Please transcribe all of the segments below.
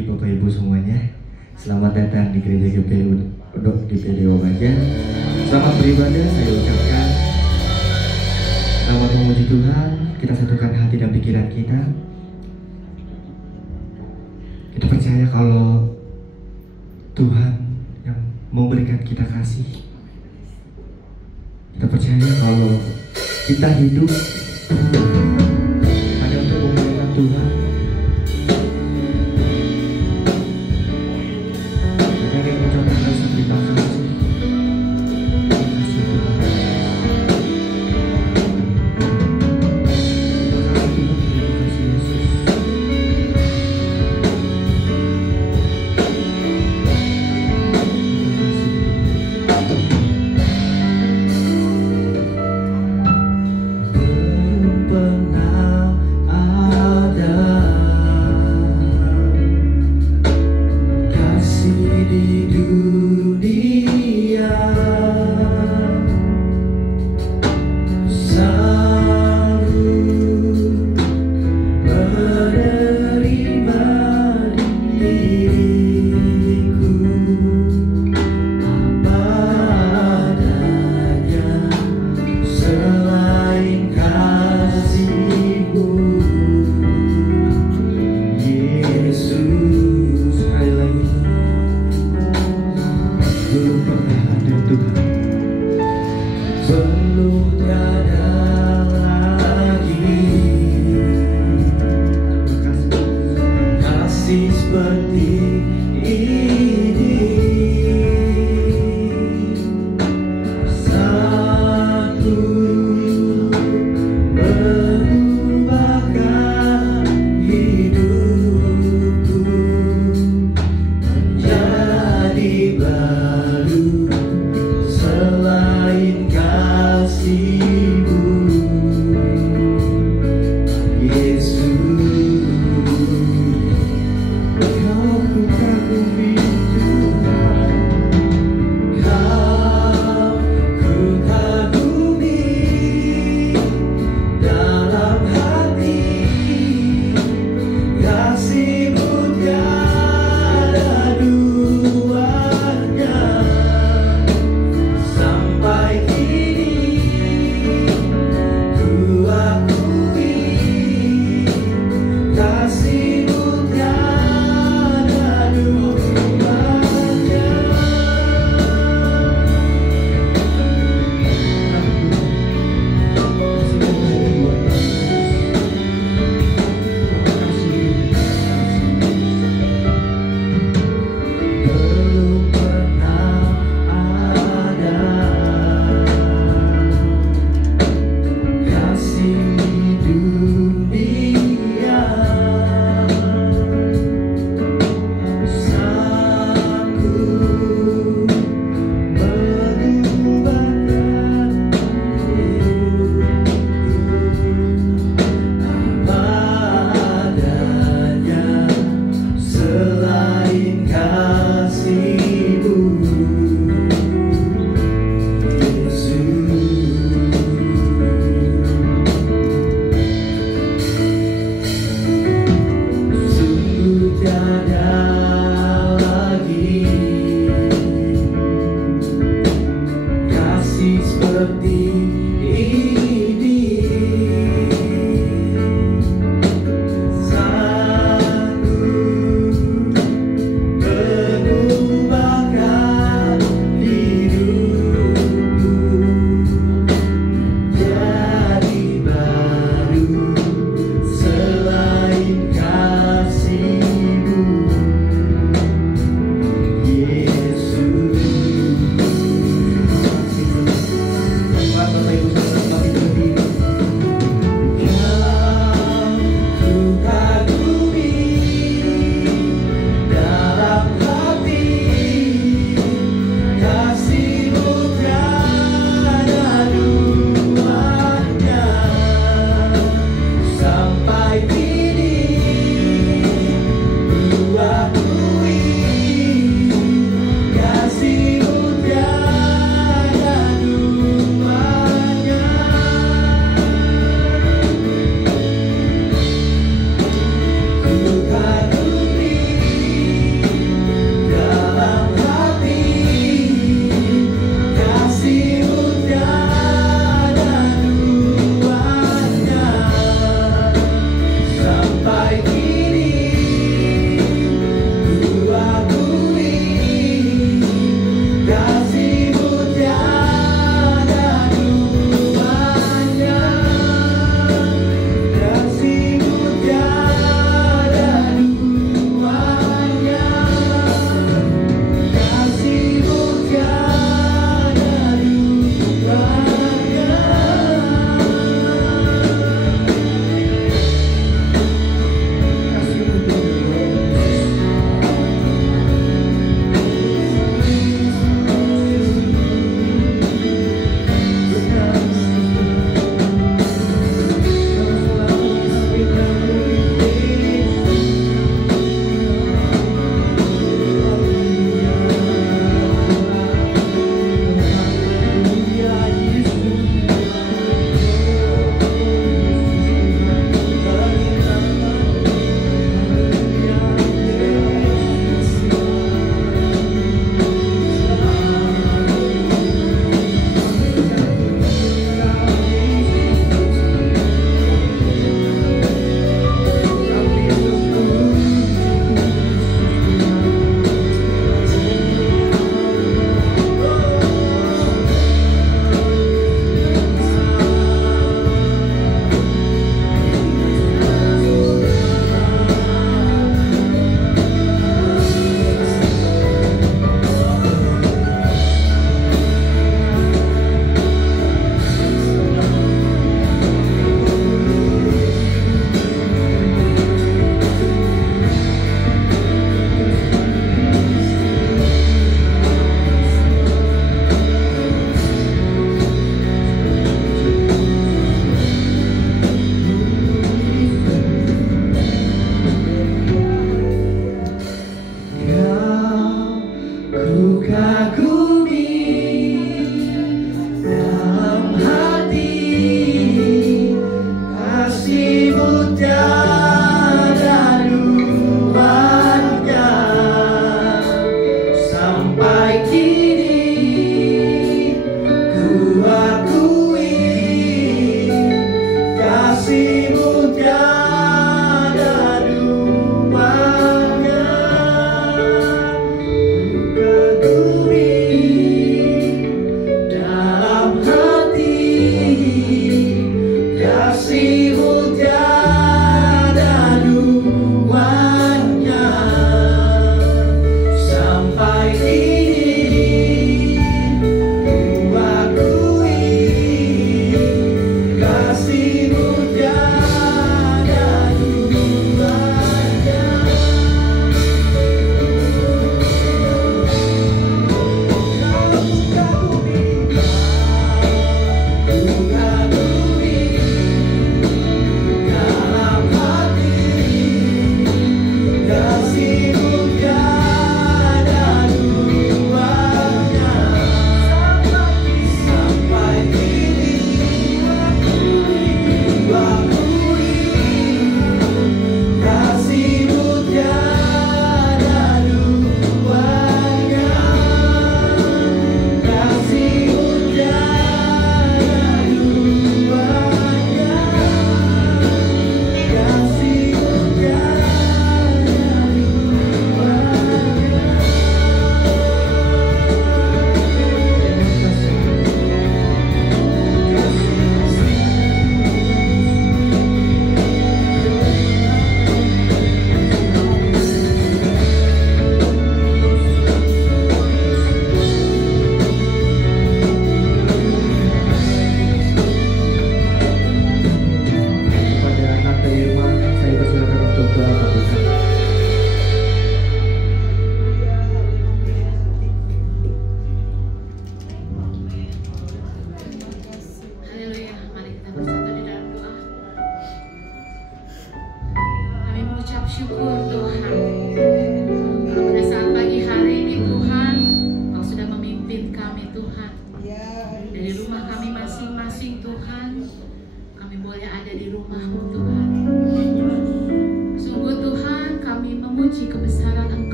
pagi Bapak Ibu semuanya. Selamat datang di Gereja GPU Dewa Baja. Selamat beribadah, saya ucapkan. Selamat memuji Tuhan. Kita satukan hati dan pikiran kita. Kita percaya kalau Tuhan yang memberikan kita kasih. Kita percaya kalau kita hidup hanya untuk memuliakan Tuhan. Dari ucapan rasa terima kasih. Terima kasih Tuhan. Terima kasih Tuhan. Terima kasih Yesus. Yesus, kau bukan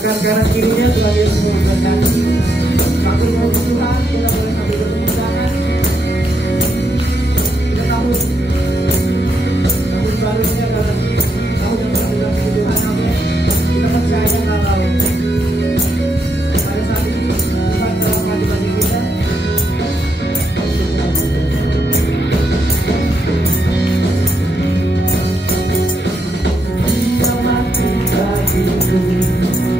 Silakan kanan kirinya Tuhan Yesus memberkati. Sambil mau Tuhan, kita boleh sambil bertepuk tangan. Kita tahu barunya karena tahu yang berbulan di Tuhan, amin. Kita percaya kalau pada saat ini Tuhan telah mengasihi bagi kita. Dia mati bagiku,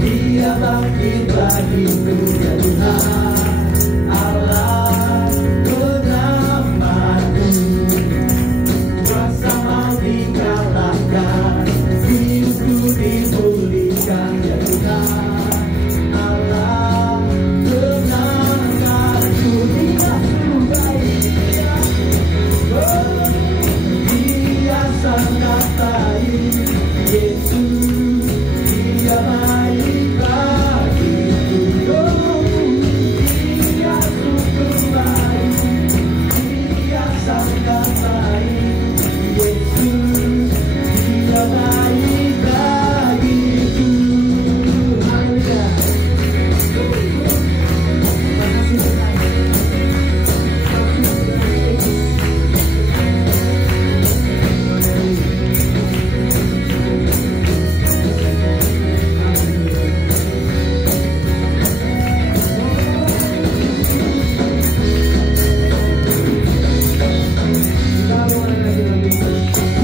Dia bangkit bagiku, ya Tuhan Allah bernamaku. Kuasa mau dikalahkan, hidupku dipulihkan, ya Tuhan Allah bernamaku. Dia sungguh baik, oh, Dia sangat baik, Yesus, Dia baik bagiku, oh, Dia sungguh baik, Dia sangat baik, Yesus, Dia baik bagiku. Haleluya. Terima kasih Tuhan.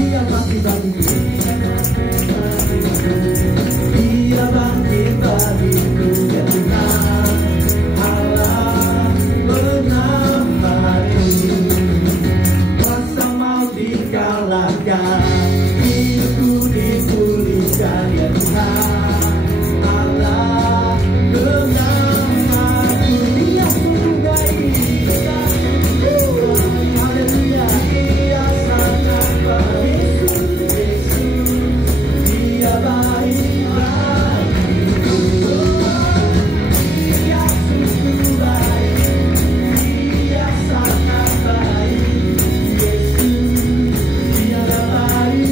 Dia bangkit bagiku, Dia bangkit bagiku, ya Tuhan Allah bernamaku. Kuasa mau dikalahkan, hidupku dipulihkan, ya Tuhan Allah bernamaku. Dia sungguh baik, haleluya. Dia sangat baik, Yesus, Dia baik bagiku, Dia sungguh baik, Dia sangat baik, Yesus, Dia baik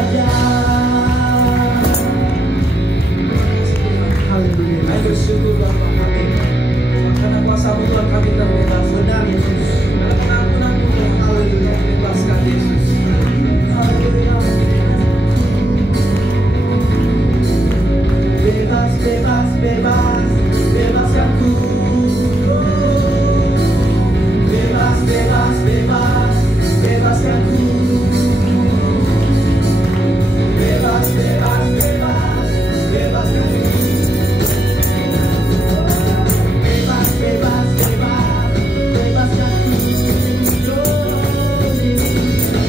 saja. Haleluya. Kami bersyukur Bapa kami. Karena kuasa-Mu Tuhan kami terbebas. Benar Yesus. Karena penampunan-Mu Tuhan haleluya membebaskan Yesus. Haleluya. Bebas, bebas, bebas, bebaskan ku. Bebas, bebas, bebas, bebaskan ku. Bebas, bebas, bebas, bebaskan ku. Bebas, bebas, bebas, bebaskan ku.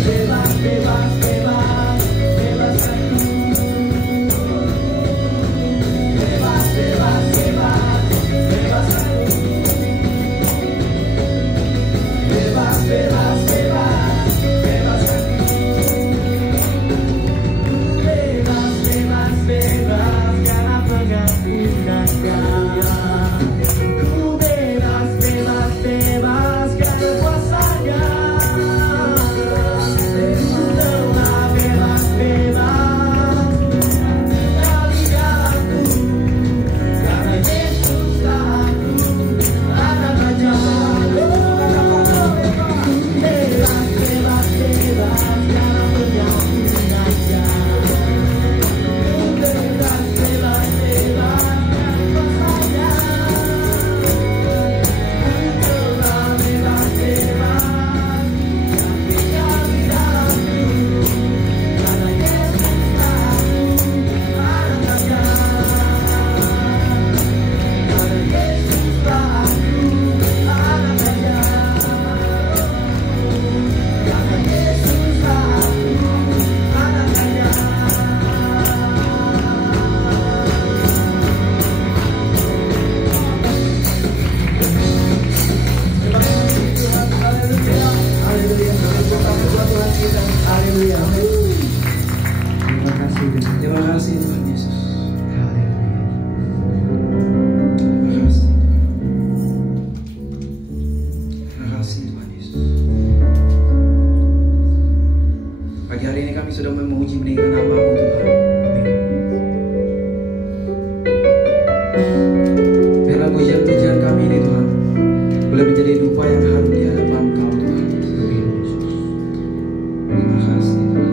Bebas, bebas, bebas, bebaskan ku. Bebas, bebas, bebas, bebaskan ku. Bebas, bebas, bebas, bebaskan ku. Bebas, bebas, bebas, karena pengampunannya. Ku bebas, bebas, bebas, karena kuasanya. Ku telah bebas, bebas, dari dalamku. Karena Yesus aku, anak raja. Bebas, bebas, bebas, karena pengampunannya. Bebas, bebas, bebas, karena kuasanya. Telah bebas, bebas, dari dalamku. Karena Yesus aku, anak raja. Karena Yesus aku, anak raja. Karena Yesus aku, anak raja. Terima kasih Tuhan, haleluya, haleluya, haleluya, Tuhan kita, haleluya. Terima kasih Tuhan. Terima kasih Tuhan Yesus. Haleluya. Terima kasih. Terima kasih Tuhan Yesus. Pagi hari ini kami sudah memuji meninggikan nama-Mu Tuhan. Biarlah pujian-pujian kami ini Tuhan boleh menjadi dupa yang harum di hadapan Kau Tuhan. Terima kasih Tuhan.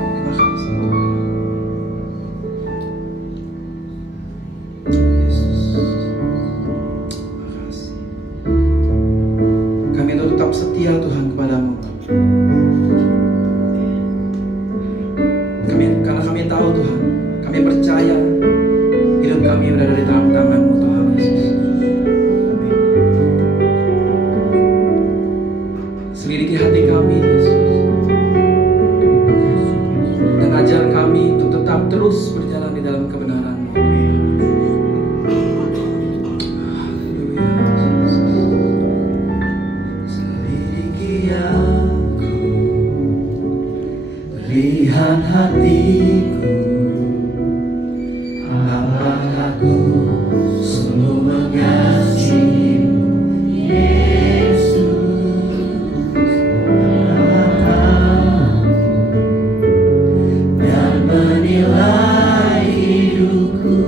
Terima kasih Tuhan. Yesus. Terima kasih. Kami tetap setia Tuhan kepada-Mu. Karena kami tahu Tuhan, kami percaya hidup kami berada di dalam tangan-Mu Tuhan Yesus. Selidiki hati kami Yesus, dan ajar kami untuk tetap terus berjalan di dalam kebenaran-Mu. Haleluya. Selidiki aku, lihat hatiku, apakah aku sungguh mengasihimu, Yesus. Dan menilai hidupku,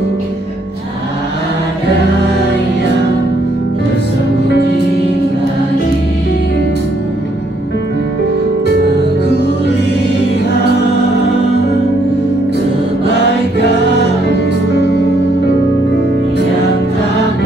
tak ada yang tersembunyi bagimu. Aku lihat kebaikan-Mu yang tak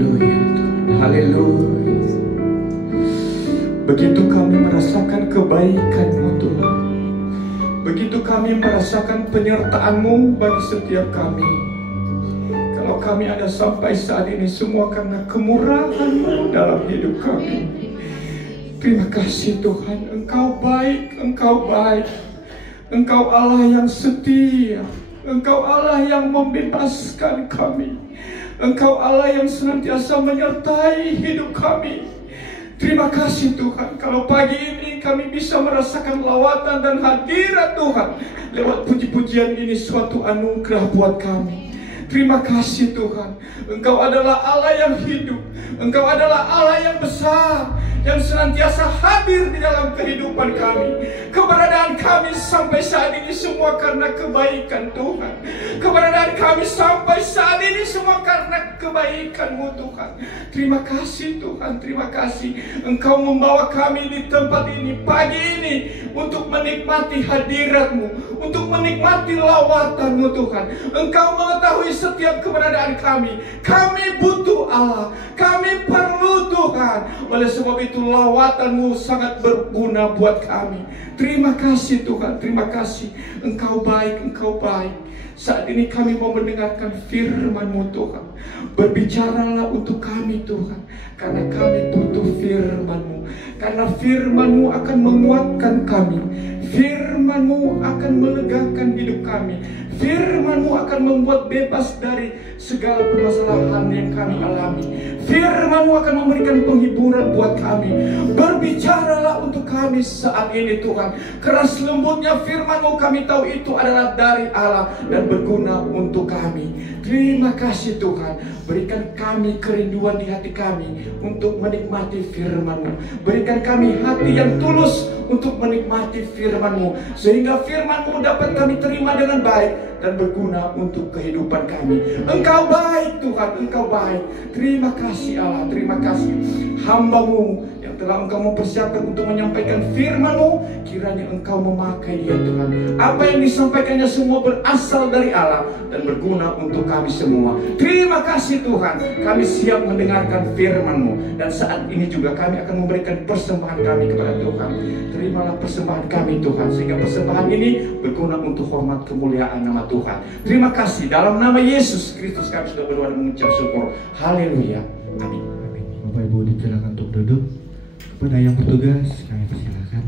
Haleluya, haleluya. Begitu kami merasakan kebaikan-Mu Tuhan, begitu kami merasakan penyertaan-Mu bagi setiap kami. Kalau kami ada sampai saat ini semua karena kemurahan-Mu dalam hidup kami. Terima kasih Tuhan, Engkau baik, Engkau baik. Engkau Allah yang setia, Engkau Allah yang membebaskan kami, Engkau Allah yang senantiasa menyertai hidup kami. Terima kasih Tuhan, kalau pagi ini kami bisa merasakan lawatan dan hadirat Tuhan lewat puji-pujian ini, suatu anugerah buat kami. Terima kasih Tuhan, Engkau adalah Allah yang hidup, Engkau adalah Allah yang besar, yang senantiasa hadir di dalam kehidupan kami. Keberadaan kami sampai saat ini semua karena kebaikan Tuhan. Keberadaan kami sampai saat ini semua karena kebaikan-Mu Tuhan. Terima kasih Tuhan, terima kasih. Engkau membawa kami di tempat ini pagi ini untuk menikmati hadirat-Mu, untuk menikmati lawatan-Mu Tuhan. Engkau mengetahui setiap keberadaan kami. Kami butuh Allah, kami perlu Tuhan. Oleh sebab itu lawatan-Mu sangat berguna buat kami. Terima kasih Tuhan, terima kasih. Engkau baik, Engkau baik. Saat ini kami mau mendengarkan firman-Mu Tuhan. Berbicaralah untuk kami Tuhan, karena kami butuh firman-Mu. Karena firman-Mu akan menguatkan kami, firman-Mu akan melegakan hidup kami, firman-Mu akan membuat bebas dari segala permasalahan yang kami alami. Firman-Mu akan memberikan penghiburan buat kami. Berbicaralah untuk kami saat ini Tuhan. Keras lembutnya firman-Mu kami tahu itu adalah dari Allah dan berguna untuk kami. Terima kasih Tuhan. Berikan kami kerinduan di hati kami untuk menikmati firman-Mu. Berikan kami hati yang tulus untuk menikmati firman-Mu, sehingga firman-Mu dapat kami terima dengan baik dan berguna untuk kehidupan kami. Engkau baik Tuhan, Engkau baik. Terima kasih Allah, terima kasih. Hamba-Mu yang telah Engkau mempersiapkan untuk menyampaikan firman-Mu, kiranya Engkau memakai dia Tuhan. Apa yang disampaikannya semua berasal dari Allah dan berguna untuk kami semua. Terima kasih Tuhan, kami siap mendengarkan firman-Mu. Dan saat ini juga kami akan memberikan persembahan kami kepada Tuhan. Terimalah persembahan kami Tuhan, sehingga persembahan ini berguna untuk hormat kemuliaan nama Tuhan. Terima kasih, dalam nama Yesus Kristus kami sudah berdoa dan mengucap syukur. Haleluya, amin. Bapak Ibu dipersilakan untuk duduk. Kepada yang bertugas kami persilakan.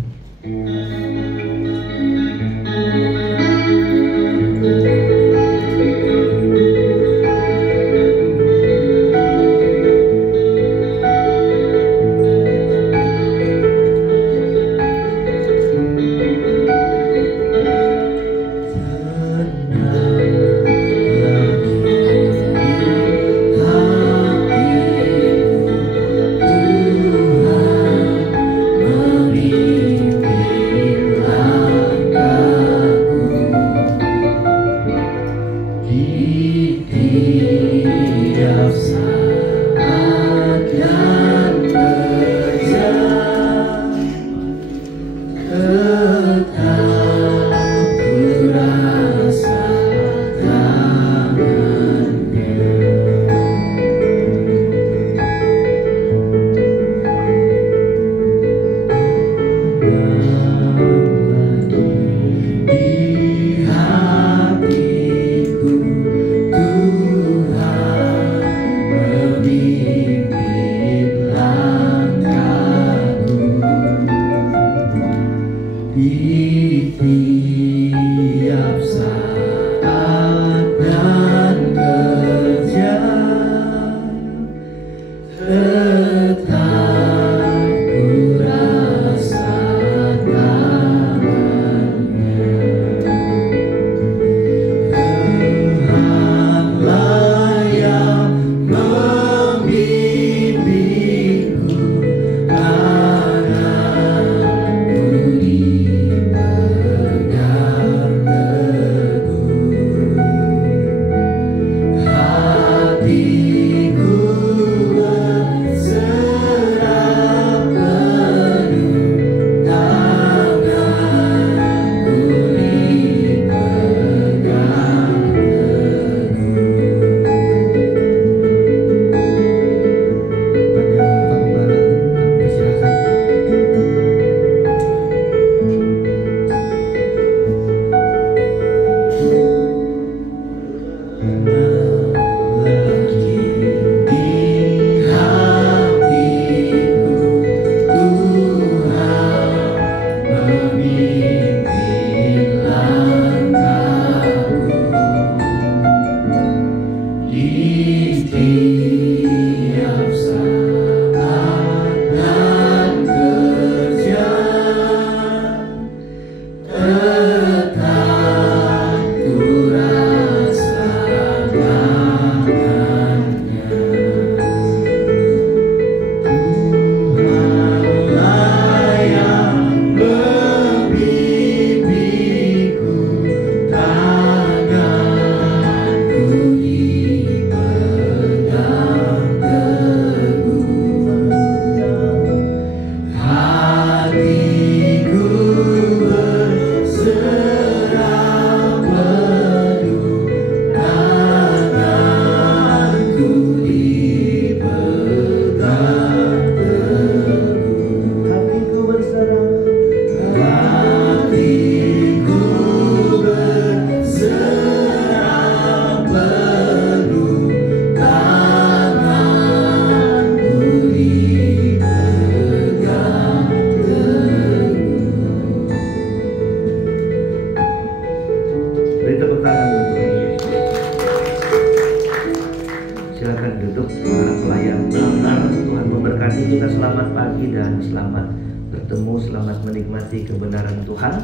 untuk para pelayan benar. Tuhan memberkati kita. Selamat pagi dan selamat bertemu, selamat menikmati kebenaran Tuhan.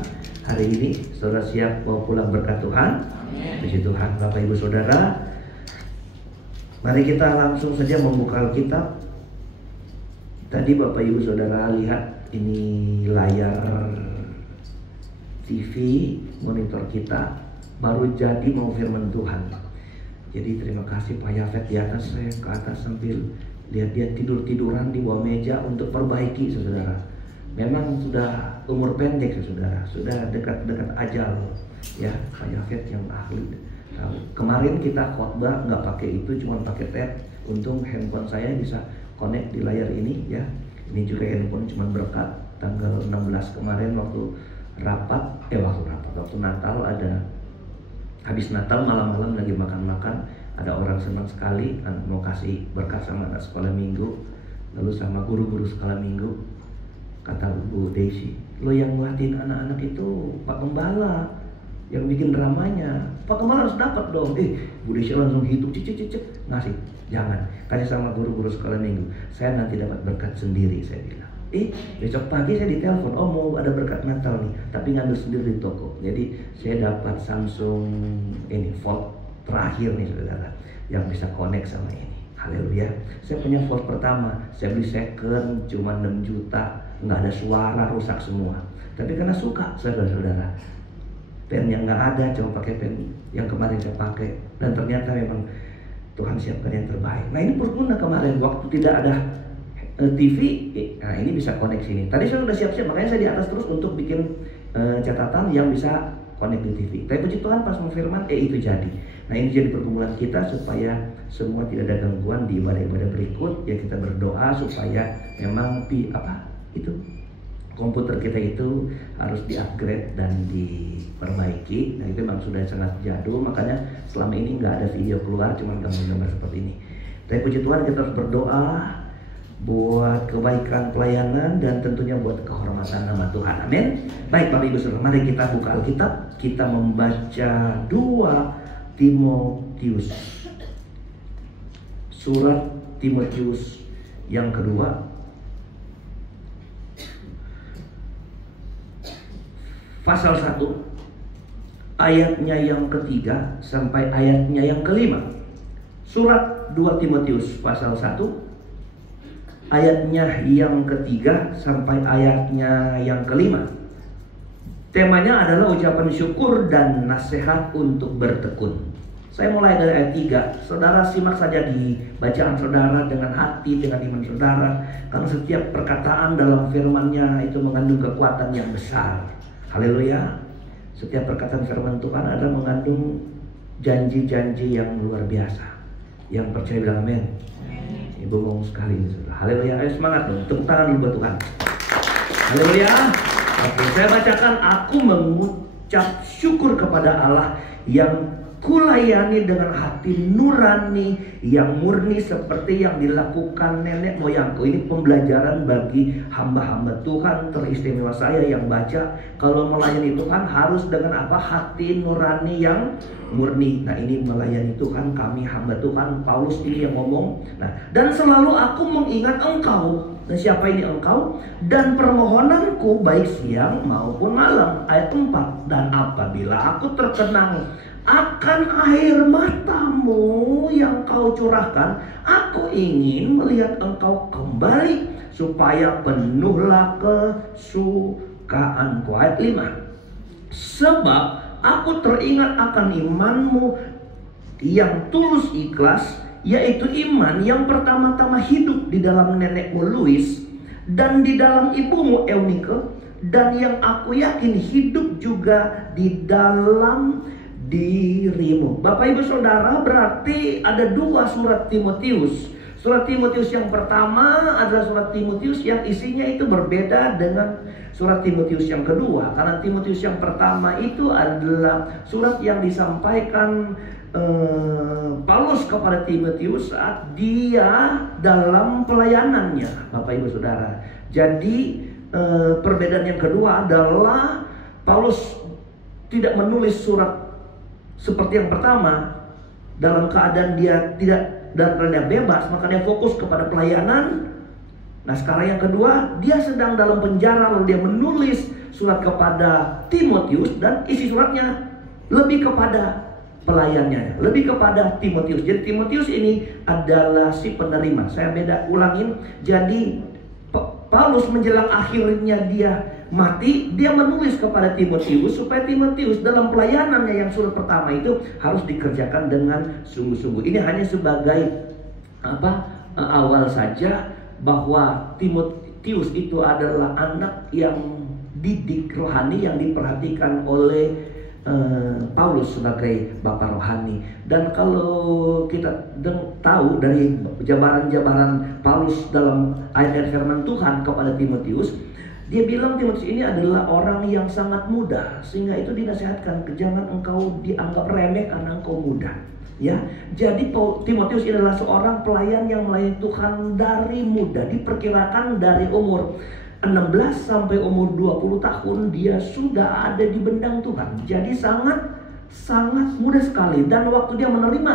Hari ini saudara siap mau pulang berkat Tuhan? Puji Tuhan. Bapak Ibu Saudara, mari kita langsung saja membuka Alkitab. Tadi Bapak Ibu Saudara lihat ini layar TV monitor kita baru jadi mau firman Tuhan. Jadi terima kasih Pak Yafet di atas, saya ke atas sambil lihat dia tidur-tiduran di bawah meja untuk perbaiki saudara. Memang sudah umur pendek saudara, sudah dekat-dekat ajal ya Pak Yafet yang ahli. Nah, kemarin kita khotbah nggak pakai itu, cuma pakai tab. Untung handphone saya bisa connect di layar ini ya. Ini juga handphone cuma berkat. Tanggal 16 kemarin waktu waktu Natal, ada habis Natal malam-malam lagi makan-makan, ada orang senang sekali mau kasih berkat sama anak sekolah minggu, lalu sama guru-guru sekolah minggu. Kata Bu Desi, lo yang ngeliatin anak-anak itu Pak Gembala yang bikin dramanya, Pak Gembala harus dapat dong. Bu Desi langsung hitung cicit ngasih. Jangan, kasih sama guru-guru sekolah minggu. Saya nanti dapat berkat sendiri, saya bilang. Besok pagi saya ditelepon, oh mau ada berkat Natal nih, tapi ngambil sendiri di toko. Jadi saya dapat Samsung ini Fold terakhir nih saudara, yang bisa connect sama ini. Haleluya. Saya punya Fold pertama, saya beli second cuma 6 juta, nggak ada suara, rusak semua. Tapi karena suka saudara-saudara, pen yang nggak ada, coba pakai pen yang kemarin saya pakai, dan ternyata memang Tuhan siapkan yang terbaik. Nah ini berguna kemarin waktu tidak ada TV, nah ini bisa koneksi ini. Tadi saya sudah siap-siap, makanya saya di atas terus untuk bikin catatan yang bisa connect di TV. Tapi puji Tuhan pas mau firman, itu jadi. Nah ini jadi pergumulan kita supaya semua tidak ada gangguan di ibadah-ibadah berikut. Ya kita berdoa supaya memang komputer kita itu harus di-upgrade dan diperbaiki. Nah itu memang sudah sangat jadul, makanya selama ini nggak ada video keluar, cuma gambar-gambar seperti ini. Tapi puji Tuhan kita harus berdoa buat kebaikan pelayanan dan tentunya buat kehormatan nama Tuhan. Amin. Baik Bapak Ibu Saudara, mari kita buka Alkitab. Kita membaca 2 Timotius. Surat Timotius yang kedua, pasal 1, ayatnya yang ketiga sampai ayatnya yang kelima. Surat 2 Timotius pasal 1, ayatnya yang ketiga sampai ayatnya yang kelima. Temanya adalah ucapan syukur dan nasihat untuk bertekun. Saya mulai dari ayat 3. Saudara simak saja di bacaan saudara dengan hati, dengan iman saudara, karena setiap perkataan dalam firman-Nya itu mengandung kekuatan yang besar. Haleluya. Setiap perkataan firman Tuhan adalah mengandung janji-janji yang luar biasa. Yang percaya bilang amin. Ibu ngomong sekali ini saudara. Haleluya. Ayo semangat dong. Tepuk tangan dulu buat Tuhan. Haleluya. Oke, saya bacakan. Aku mengucap syukur kepada Allah yang kulayani dengan hati nurani yang murni seperti yang dilakukan nenek moyangku. Ini pembelajaran bagi hamba-hamba Tuhan teristimewa saya yang baca. Kalau melayani Tuhan harus dengan apa? Hati nurani yang murni. Nah ini melayani Tuhan, kami hamba Tuhan, Paulus ini yang ngomong. Nah, dan selalu aku mengingat engkau. Dan siapa ini engkau? Dan permohonanku baik siang maupun malam. Ayat 4. Dan apabila aku terkenang akan air matamu yang kau curahkan, aku ingin melihat engkau kembali supaya penuhlah kesukaanku. Ayat 5. Sebab aku teringat akan imanmu yang tulus ikhlas, yaitu iman yang pertama-tama hidup di dalam nenekmu Lois dan di dalam ibumu Eunike, dan yang aku yakin hidup juga di dalam dirimu. Bapak Ibu Saudara, berarti ada 2 surat Timotius. Surat Timotius yang pertama adalah surat Timotius yang isinya itu berbeda dengan surat Timotius yang kedua. Karena Timotius yang pertama itu adalah surat yang disampaikan Paulus kepada Timotius saat dia dalam pelayanannya, Bapak Ibu Saudara. Jadi perbedaan yang kedua adalah Paulus tidak menulis surat seperti yang pertama dalam keadaan dia tidak dan karena dia bebas, maka dia fokus kepada pelayanan. Nah sekarang yang kedua, dia sedang dalam penjara, lalu dia menulis surat kepada Timotius, dan isi suratnya lebih kepada pelayannya, lebih kepada Timotius. Jadi Timotius ini adalah si penerima. Saya ulangin. Jadi Paulus menjelang akhirnya dia mati, dia menulis kepada Timotius supaya Timotius dalam pelayanannya yang surat pertama itu harus dikerjakan dengan sungguh-sungguh. Ini hanya sebagai awal saja, bahwa Timotius itu adalah anak yang didik rohani, yang diperhatikan oleh Paulus sebagai bapak rohani. Dan kalau kita tahu dari jabaran-jabaran Paulus dalam ayat-ayat firman Tuhan kepada Timotius, dia bilang Timotius ini adalah orang yang sangat muda, sehingga itu dinasihatkan, jangan engkau dianggap remeh karena engkau muda. Ya, jadi Timotius adalah seorang pelayan yang melayani Tuhan dari muda. Diperkirakan dari umur 16 sampai umur 20 tahun dia sudah ada di bendang Tuhan. Jadi sangat muda sekali. Dan waktu dia menerima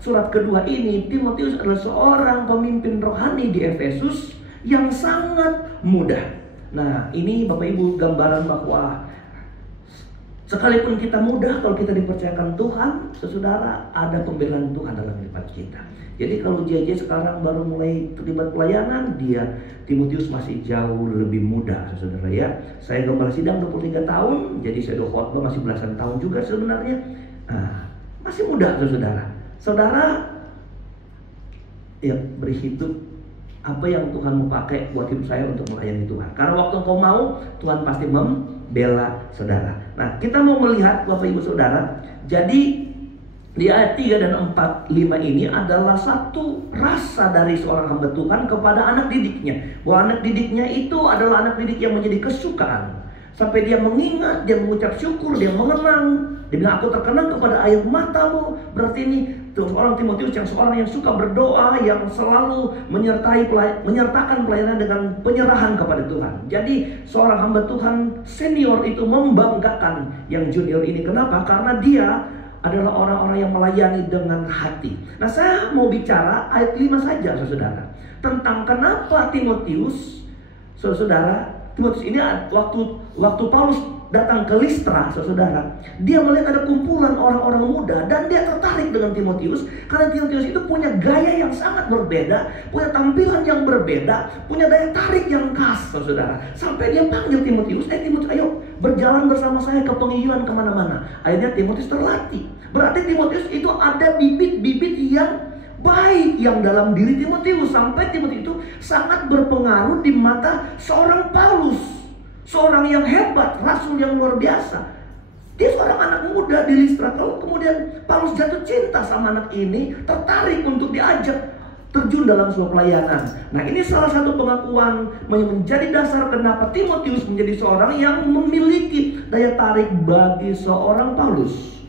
surat kedua ini, Timotius adalah seorang pemimpin rohani di Efesus yang sangat muda. Nah, ini Bapak Ibu gambaran bahwa sekalipun kita mudah, kalau kita dipercayakan Tuhan, saudara, ada pembelaan Tuhan dalam hidup kita. Jadi kalau JJ sekarang baru mulai terlibat pelayanan, Timotius masih jauh lebih muda, saudara ya. Saya gembala sidang 23 tahun, jadi saya khotbah masih belasan tahun juga sebenarnya. Nah, masih muda, saudara. Saudara, ya beri hidup apa yang Tuhan mau pakai buat hidup saya untuk melayani Tuhan. Karena waktu engkau mau, Tuhan pasti membela saudara. Nah, kita mau melihat Bapak Ibu Saudara, jadi di ayat 3 dan 4, 5 ini adalah satu rasa dari seorang hamba Tuhan kepada anak didiknya. Bahwa anak didiknya itu adalah anak didik yang menjadi kesukaan. Sampai dia mengingat, dia mengucap syukur, dia mengenang. Dia bilang, aku terkenang kepada air matamu. Berarti ini seorang Timotius yang seorang yang suka berdoa, yang selalu menyertakan pelayanan dengan penyerahan kepada Tuhan. Jadi seorang hamba Tuhan senior itu membanggakan yang junior ini. Kenapa? Karena dia adalah orang-orang yang melayani dengan hati. Nah, saya mau bicara ayat 5 saja, saudara, tentang kenapa Timotius, saudara, Timotius ini waktu Paulus datang ke Listra, saudara, dia melihat ada kumpulan orang-orang muda dan dia tertarik dengan Timotius karena Timotius itu punya gaya yang sangat berbeda, punya tampilan yang berbeda, punya daya tarik yang khas, saudara. Sampai dia panggil Timotius, Timotius, ayo berjalan bersama saya ke pengiyuan kemana-mana. Akhirnya Timotius terlatih. Berarti Timotius itu ada bibit-bibit yang baik yang dalam diri Timotius, sampai Timotius itu sangat berpengaruh di mata seorang Paulus, seorang yang hebat, rasul yang luar biasa. Dia seorang anak muda di Listra. Kalau kemudian Paulus jatuh cinta sama anak ini, tertarik untuk diajak terjun dalam sebuah pelayanan. Nah, ini salah satu pengakuan menjadi dasar kenapa Timotius menjadi seorang yang memiliki daya tarik bagi seorang Paulus.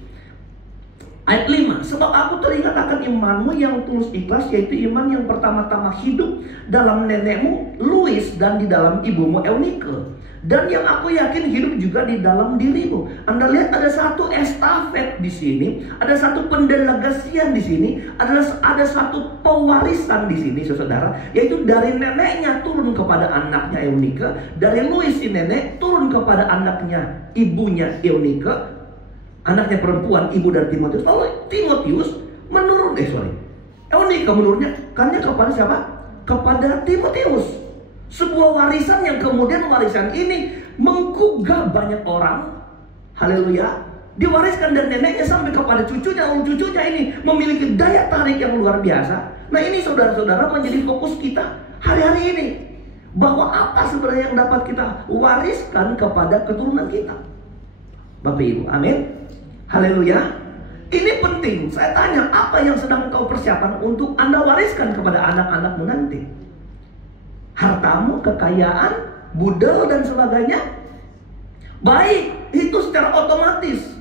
Ayat 5, sebab aku teringat akan imanmu yang tulus ikhlas, yaitu iman yang pertama-tama hidup dalam nenekmu Lois dan di dalam ibumu Eunike, dan yang aku yakin hidup juga di dalam dirimu. Anda lihat ada satu estafet di sini, ada satu pendelegasian di sini, ada satu pewarisan di sini, saudara, yaitu dari neneknya turun kepada anaknya Eunike, dari Lois si nenek turun kepada anaknya ibunya Eunike, anaknya perempuan, ibu dari Timotius. Lalu Timotius menurun, Eunike menurunnya karena kepada siapa? Kepada Timotius. Sebuah warisan yang kemudian warisan ini menggugah banyak orang. Haleluya. Diwariskan dari neneknya sampai kepada cucunya. Lalu cucunya ini memiliki daya tarik yang luar biasa. Nah, ini saudara-saudara menjadi fokus kita hari-hari ini. Bahwa apa sebenarnya yang dapat kita wariskan kepada keturunan kita. Bapak Ibu, amin. Haleluya. Ini penting. Saya tanya, apa yang sedang kau persiapkan untuk Anda wariskan kepada anak-anakmu nanti? Hartamu, kekayaan, budal dan sebagainya? Baik, itu secara otomatis.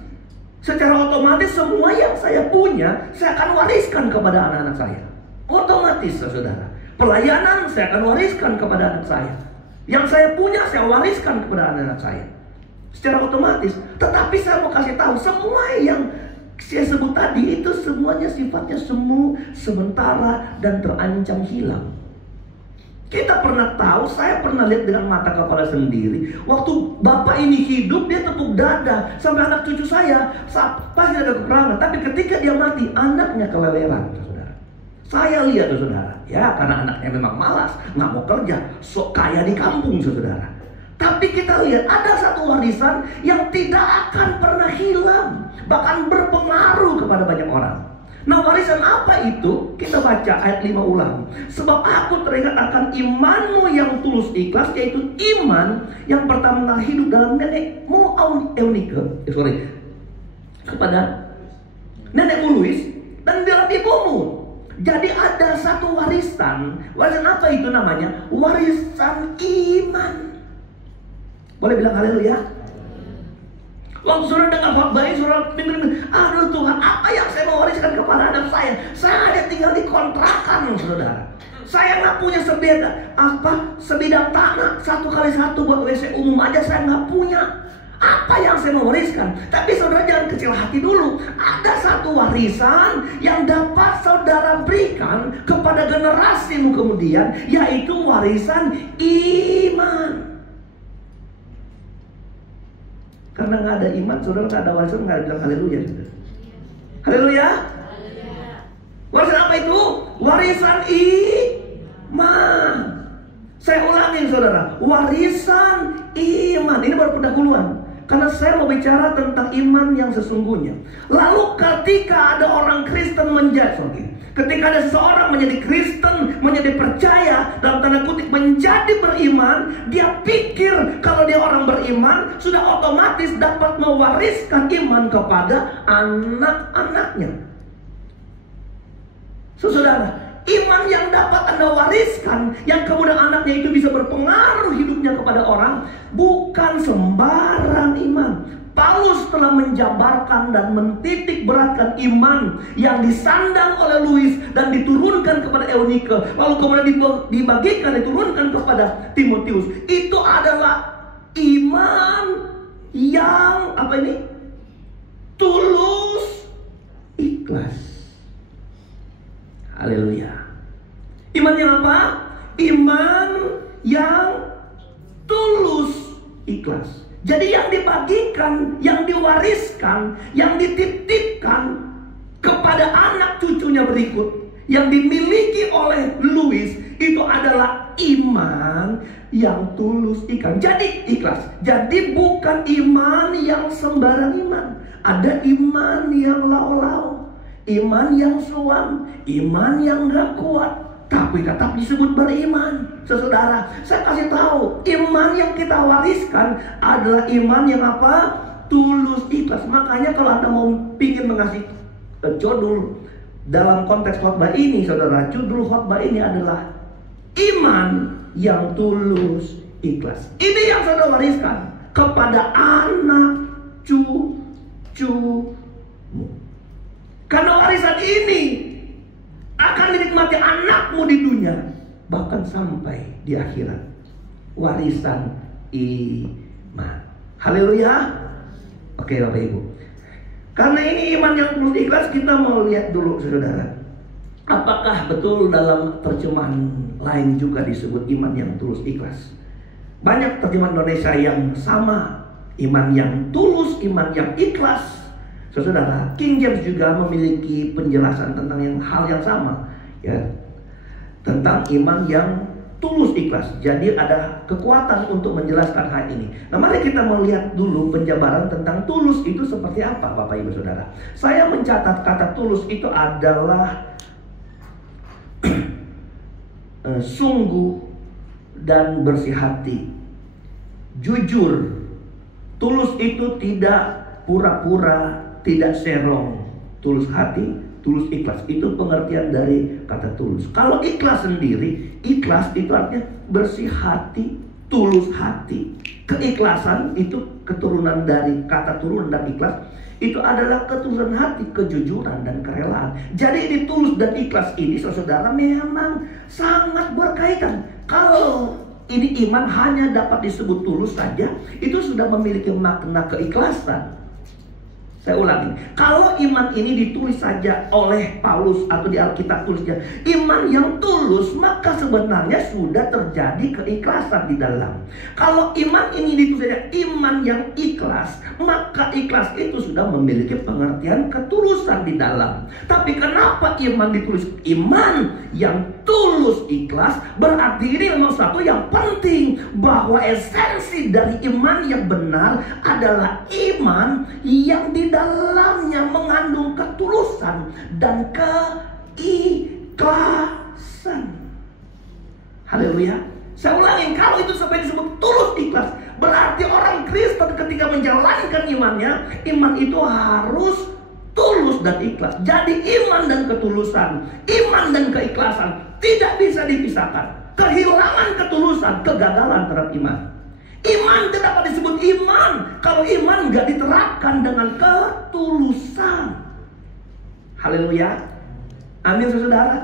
Secara otomatis semua yang saya punya, saya akan wariskan kepada anak-anak saya. Otomatis, saudara. Pelayanan saya akan wariskan kepada anak saya. Yang saya punya, saya wariskan kepada anak-anak saya. Secara otomatis. Tetapi saya mau kasih tahu, semua yang saya sebut tadi itu semuanya sifatnya semu, sementara, dan terancam hilang. Kita pernah tahu, saya pernah lihat dengan mata kepala sendiri. Waktu bapak ini hidup, dia tepuk dada sampai anak cucu saya pasti ada kekurangan. Tapi ketika dia mati, anaknya keleleran, saudara. Saya lihat, saudara, ya, karena anaknya memang malas, nggak mau kerja, sok kaya di kampung, saudara. Tapi kita lihat ada satu warisan yang tidak akan pernah hilang, bahkan berpengaruh kepada banyak orang. Nah, warisan apa itu? Kita baca ayat 5 ulang. Sebab aku teringat akan imanmu yang tulus ikhlas, yaitu iman yang pertama hidup dalam nenekmu Eunike, kepada nenekmu Luis dan dalam ibumu. Jadi ada satu warisan. Warisan apa itu namanya? Warisan iman. Boleh bilang haleluya? Waktu saudara dengar khotbah ini, saudara pikir, aduh Tuhan, apa yang saya mau wariskan kepada anak saya? Saya ada tinggal di kontrakan, saudara. Saya nggak punya sebidang tanah 1x1 buat WC umum aja saya nggak punya. Apa yang saya mau wariskan? Tapi saudara jangan kecil hati dulu. Ada satu warisan yang dapat saudara berikan kepada generasimu kemudian, yaitu warisan iman. Karena nggak ada iman, saudara nggak ada warisan, nggak ada bilang haleluya, saudara. Haleluya. Warisan apa itu? Warisan iman. Saya ulangin, saudara, warisan iman. Ini baru pendahuluan, karena saya mau bicara tentang iman yang sesungguhnya. Lalu ketika ada orang Kristen ketika ada seseorang menjadi Kristen, menjadi percaya, dalam tanda kutip menjadi beriman, dia pikir kalau dia orang beriman sudah otomatis dapat mewariskan iman kepada anak-anaknya. Saudara, iman yang dapat Anda wariskan, yang kemudian anaknya itu bisa berpengaruh hidupnya kepada orang, bukan sembarang iman. Paulus telah menjabarkan dan mentitik beratkan iman yang disandang oleh Luis dan diturunkan kepada Eunike, lalu kemudian dibagikan, diturunkan kepada Timotius. Itu adalah iman yang tulus ikhlas. Haleluya. Iman yang apa? Iman yang tulus ikhlas. Jadi yang dibagikan, yang diwariskan, yang dititipkan kepada anak cucunya berikut, yang dimiliki oleh Luis, itu adalah iman yang tulus ikhlas. Jadi ikhlas. Jadi bukan iman yang sembarang iman. Ada iman yang lau-lau, iman yang suam, iman yang gak kuat, tapi tetap disebut beriman. Saudara, saya kasih tahu, iman yang kita wariskan adalah iman yang apa? Tulus ikhlas. Makanya kalau Anda mau ingin mengasih judul dalam konteks khotbah ini, saudara, judul khotbah ini adalah iman yang tulus ikhlas. Ini yang saudara wariskan kepada anak cucumu. Karena warisan ini akan dinikmati anakmu di dunia, bahkan sampai di akhirat. Warisan iman. Haleluya. Oke Bapak Ibu, karena ini iman yang tulus ikhlas, kita mau lihat dulu, saudara, apakah betul dalam terjemahan lain juga disebut iman yang tulus ikhlas. Banyak terjemahan Indonesia yang sama, iman yang tulus, iman yang ikhlas. Saudara, King James juga memiliki penjelasan tentang hal yang sama, ya, tentang iman yang tulus ikhlas. Jadi ada kekuatan untuk menjelaskan hal ini. Nah, mari kita melihat dulu penjabaran tentang tulus itu seperti apa, Bapak Ibu Saudara. Saya mencatat kata tulus itu adalah sungguh dan bersih hati, jujur. Tulus itu tidak pura-pura, tidak serong. Tulus hati, tulus ikhlas. Itu pengertian dari kata tulus. Kalau ikhlas sendiri, ikhlas itu artinya bersih hati, tulus hati. Keikhlasan itu keturunan dari kata turunan dan ikhlas. Itu adalah ketulusan hati, kejujuran dan kerelaan. Jadi ini tulus dan ikhlas ini, saudara, memang sangat berkaitan. Kalau ini iman hanya dapat disebut tulus saja, itu sudah memiliki makna keikhlasan. Saya ulangi, kalau iman ini ditulis saja oleh Paulus atau di Alkitab tulisnya iman yang tulus, maka sebenarnya sudah terjadi keikhlasan di dalam. Kalau iman ini ditulis saja iman yang ikhlas, maka ikhlas itu sudah memiliki pengertian ketulusan di dalam. Tapi kenapa iman ditulis iman yang tulus ikhlas? Berarti ini memang satu yang penting, bahwa esensi dari iman yang benar adalah iman yang di dalamnya mengandung ketulusan dan keikhlasan. Haleluya. Saya ulangi, kalau itu sampai disebut tulus ikhlas, berarti orang Kristen ketika menjalankan imannya, iman itu harus tulus dan ikhlas. Jadi iman dan ketulusan, iman dan keikhlasan tidak bisa dipisahkan. Kehilangan ketulusan, kegagalan terhadap iman. Iman tidak dapat disebut iman kalau iman nggak diterapkan dengan ketulusan. Haleluya. Amin saudara.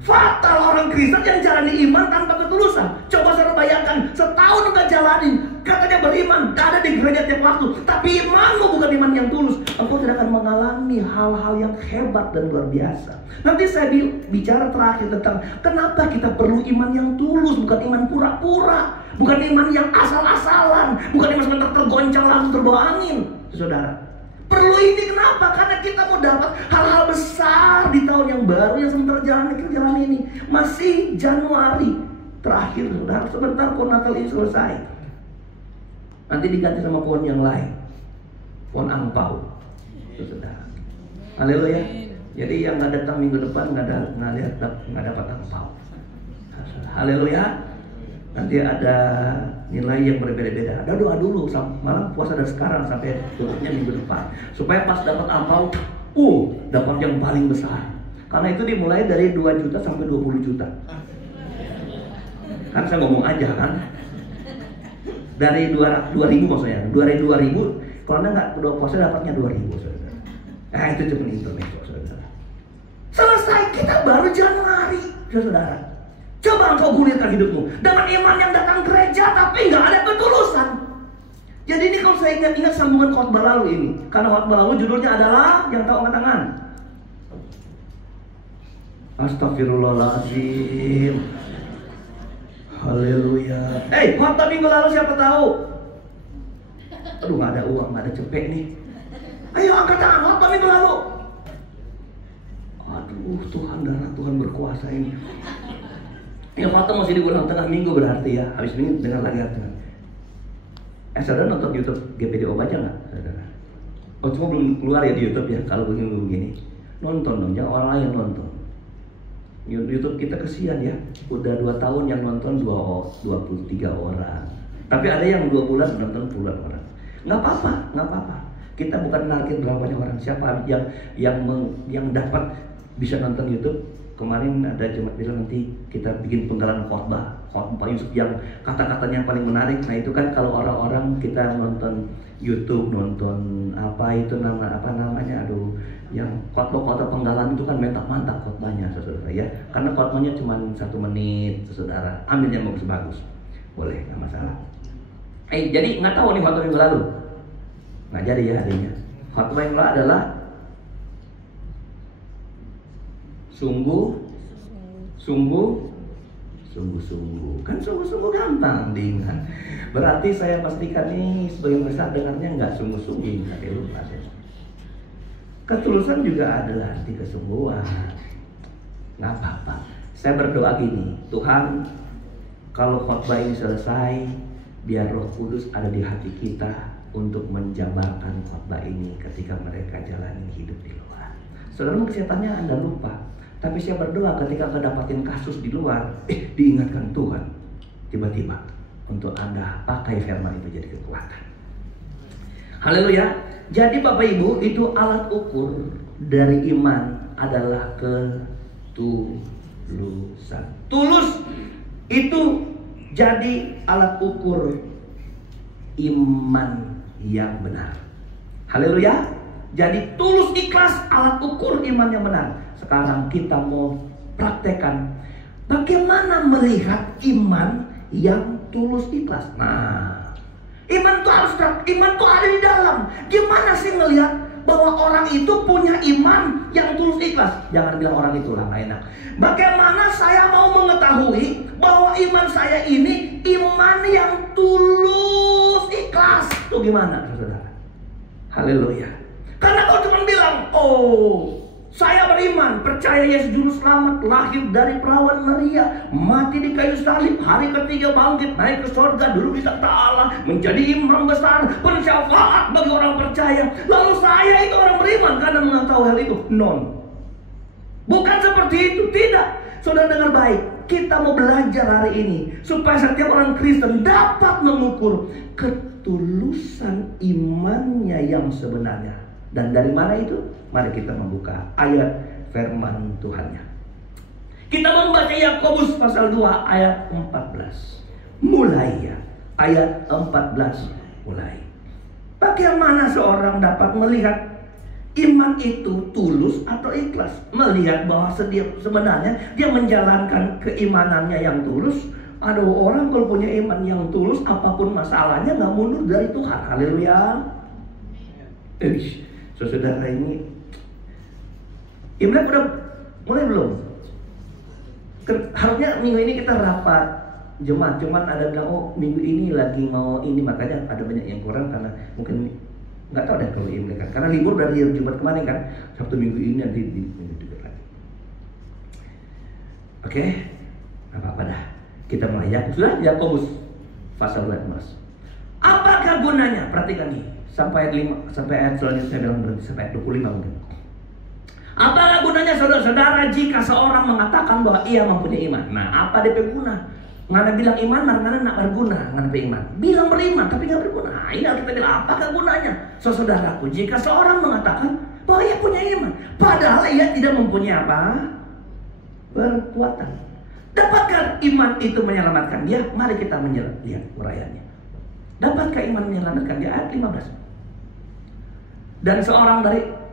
Fatal orang Kristen yang jalani iman tanpa ketulusan. Coba saudara bayangkan, setahun nggak jalanin, katanya beriman, gak ada di gereja tiap waktu, tapi imanmu bukan iman yang tulus, engkau tidak akan mengalami hal-hal yang hebat dan luar biasa. Nanti saya bicara terakhir tentang kenapa kita perlu iman yang tulus, bukan iman pura-pura, bukan iman yang asal-asalan, bukan iman sebentar tergoncang langsung terbawa angin. Saudara, perlu ini kenapa? Karena kita mau dapat hal-hal besar di tahun yang baru yang sebentar jalan ini. Masih Januari terakhir, saudara. Sebentar pohon Natal ini selesai. Nanti diganti sama pohon yang lain, pohon angpau, saudara. Haleluya. Jadi yang nggak datang minggu depan nggak dapat angpau. Haleluya. Nanti ada nilai yang berbeda-beda. Ada doa dulu, malam puasa dari sekarang sampai tutupnya minggu depan, supaya pas dapat angpau, dapat yang paling besar. Karena itu dimulai dari 2 juta sampai 20 juta. Kan saya ngomong aja kan. Dari 2.000 maksudnya. Dari 2.000, kalau Anda nggak udah puasa dapatnya 2.000, saudara. Itu cuma intermezzo, saudara. Selesai, kita baru Januari, saudara. Coba engkau gulirkan hidupmu dengan iman yang datang gereja tapi nggak ada ketulusan. Jadi ini kalau saya ingat sambungan khotbah lalu ini, karena khotbah lalu judulnya adalah, yang tahu angkat tangan. Astagfirullahaladzim. Haleluya. Khotbah minggu lalu siapa tahu? Aduh, nggak ada uang, nggak ada cepek nih. Ayo angkat tangan, khotbah minggu lalu. Aduh, Tuhan darah Tuhan berkuasa ini. Yang foto masih diulang tengah minggu berarti ya. Habis ini dengar lagi artinya. Saudara nonton YouTube GPDO baca nggak, saudara? Cuma belum keluar ya di YouTube ya. Kalau begini nonton dong, jangan orang lain nonton. YouTube kita kesian ya. Udah 2 tahun yang nonton 23 orang. Tapi ada yang 2 bulan nonton puluhan orang. Nggak apa-apa. Kita bukan narkin berapa banyak orang. Siapa yang dapat bisa nonton YouTube. Kemarin ada jemaat bilang nanti kita bikin penggalan khotbah Yusuf yang kata-katanya paling menarik. Nah itu kan kalau orang-orang kita nonton YouTube, nonton namanya, yang khotbah penggalan itu kan mantap khotbahnya, saudara ya. Karena khotbahnya cuma 1 menit, saudara. Ambil yang bagus-bagus, boleh, nggak masalah. Jadi nggak tahu nih khotbah minggu lalu, nggak jadi ya hadinya. Khotbah yang lalu adalah sungguh-sungguh. Kan sungguh-sungguh gampang diingat. Berarti saya pastikan nih sebagian besar dengarnya nggak sungguh-sungguh, nggak lupa. Ketulusan juga adalah arti kesungguhan. Nggak apa-apa. Saya berdoa gini, Tuhan, kalau khotbah ini selesai, biar Roh Kudus ada di hati kita untuk menjabarkan khotbah ini ketika mereka jalani hidup di luar. Saudara, kesehatannya Anda lupa. Tapi saya berdoa ketika Anda dapatin kasus di luar, diingatkan Tuhan. Tiba-tiba untuk Anda pakai firman itu jadi kekuatan. Haleluya. Jadi Bapak Ibu, itu alat ukur dari iman adalah ketulusan. Tulus itu jadi alat ukur iman yang benar. Haleluya. Jadi tulus ikhlas alat ukur iman yang benar. Sekarang kita mau praktekkan bagaimana melihat iman yang tulus ikhlas. Nah, iman tuh ada di dalam. Gimana sih melihat bahwa orang itu punya iman yang tulus ikhlas. Jangan bilang orang itulah nggak enak. Bagaimana saya mau mengetahui bahwa iman saya ini iman yang tulus ikhlas? Itu gimana, saudara? Haleluya. Karena kau cuma bilang, oh, saya beriman, percaya Yesus Juru Selamat, lahir dari perawan Maria, mati di kayu salib, hari ketiga bangkit, naik ke surga, duduk di takhta Allah, menjadi imam besar, pensyafaat bagi orang percaya. Lalu saya itu orang beriman karena mengetahui hal itu? Non. Bukan seperti itu, tidak. Saudara dengar baik, kita mau belajar hari ini supaya setiap orang Kristen dapat mengukur ketulusan imannya yang sebenarnya. Dan dari mana itu? Mari kita membuka ayat firman Tuhannya. Kita membaca Yakobus pasal 2 ayat 14. Mulai ya, ayat 14 mulai. Bagaimana seorang dapat melihat iman itu tulus atau ikhlas? Melihat bahwa sebenarnya dia menjalankan keimanannya yang tulus. Aduh, orang kalau punya iman yang tulus, apapun masalahnya nggak mundur dari Tuhan. Haleluya. Saudara ini Imlek udah mulai belum? Harusnya minggu ini kita rapat jemaat, cuman ada bilang, oh minggu ini lagi mau ini, makanya ada banyak yang kurang karena mungkin nggak tahu deh kalau Imlek kan, karena libur dari Jumat kemarin kan, Sabtu minggu ini nanti minggu juga lagi. Oke, apa-apa dah, kita mulai ya. Sudah, Yakobus pasal 2 Mas. Apakah gunanya? Perhatikan nih. Sampai ayat selanjutnya saya bilang berhenti sampai ayat 25 mungkin. Apakah gunanya saudara-saudara jika seorang mengatakan bahwa ia mempunyai iman? Nah, apa DP guna? Ngana bilang iman, ngana nak berguna, ngana beriman. Bilang beriman tapi nggak berguna. Nah, ini kita bilang apakah gunanya? Saudaraku, jika seorang mengatakan bahwa ia punya iman, padahal ia tidak mempunyai apa? Perbuatan. Dapatkah iman itu menyelamatkan dia? Mari kita lihat uraiannya. Dapatkah iman menyelamatkan dia? Ayat 15. Dan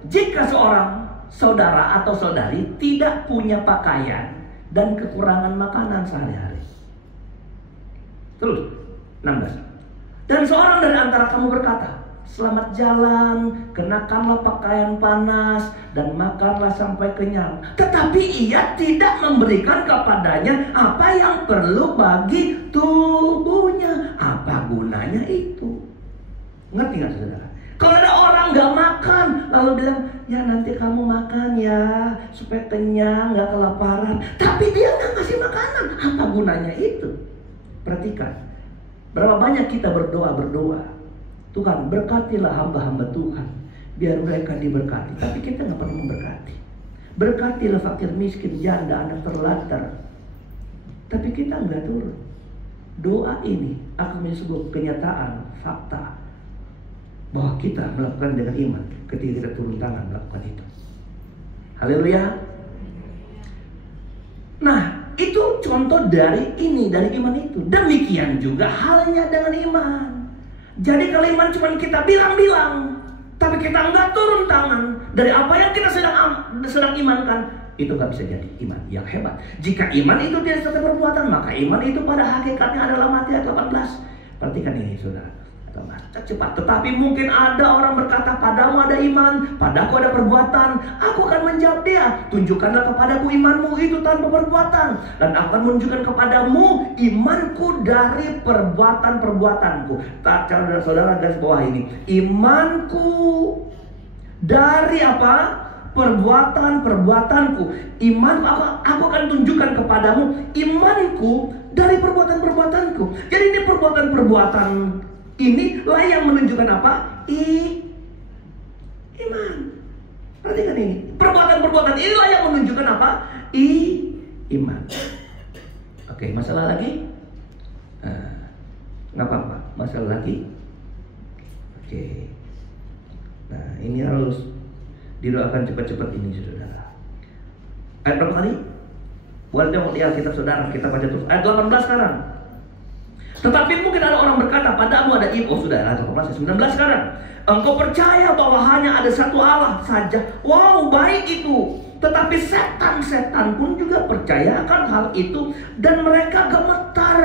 jika seorang saudara atau saudari tidak punya pakaian dan kekurangan makanan sehari-hari. Terus 16. Dan seorang dari antara kamu berkata, selamat jalan, kenakanlah pakaian panas dan makanlah sampai kenyang. Tetapi ia tidak memberikan kepadanya apa yang perlu bagi tubuhnya. Apa gunanya itu? Ngerti nggak saudara? Kalau ada orang nggak makan, lalu bilang, ya nanti kamu makan ya, supaya kenyang, nggak kelaparan. Tapi dia nggak kasih makanan, apa gunanya itu? Perhatikan, berapa banyak kita berdoa, Tuhan berkatilah hamba-hamba Tuhan, biar mereka diberkati. Tapi kita nggak pernah memberkati. Berkatilah fakir miskin, janda, anak terlantar. Tapi kita nggak turun. Doa ini akan menjadi sebuah kenyataan, fakta, bahwa kita melakukan dengan iman ketika kita turun tangan melakukan itu. Haleluya. Nah, itu contoh dari iman itu. Demikian juga halnya dengan iman. Jadi kalau iman cuma kita bilang-bilang, tapi kita nggak turun tangan dari apa yang kita sedang imankan, itu nggak bisa jadi iman yang hebat. Jika iman itu tidak serta perbuatan, maka iman itu pada hakikatnya adalah mati. Ayat 18. Perhatikan ini, saudara. Cepat. Tetapi mungkin ada orang berkata, padamu ada iman, padaku ada perbuatan. Aku akan menjawab dia, tunjukkanlah kepadaku imanmu itu tanpa perbuatan, dan aku akan menunjukkan kepadamu imanku dari perbuatan-perbuatanku. Tak, saudara garis bawah ini, imanku dari apa? Perbuatan-perbuatanku. Iman aku akan tunjukkan kepadamu imanku dari perbuatan-perbuatanku. Jadi ini perbuatan-perbuatan inilah yang menunjukkan apa? Iman. Perhatikan ini. Perbuatan-perbuatan inilah yang menunjukkan apa? Iman. Oke, masalah lagi? Nggak apa-apa. Masalah lagi? Oke. Nah, ini harus didoakan cepat-cepat ini, saudara. Ayat berapa kali? Boleh tengok di Alkitab saudara, kita baca terus. Ayat 18 sekarang. Tetapi mungkin ada orang berkata, padamu ada iman. Oh sudah, ayat 19 sekarang. Engkau percaya bahwa hanya ada satu Allah saja. Wow, baik itu. Tetapi setan-setan pun juga percaya akan hal itu, dan mereka gemetar.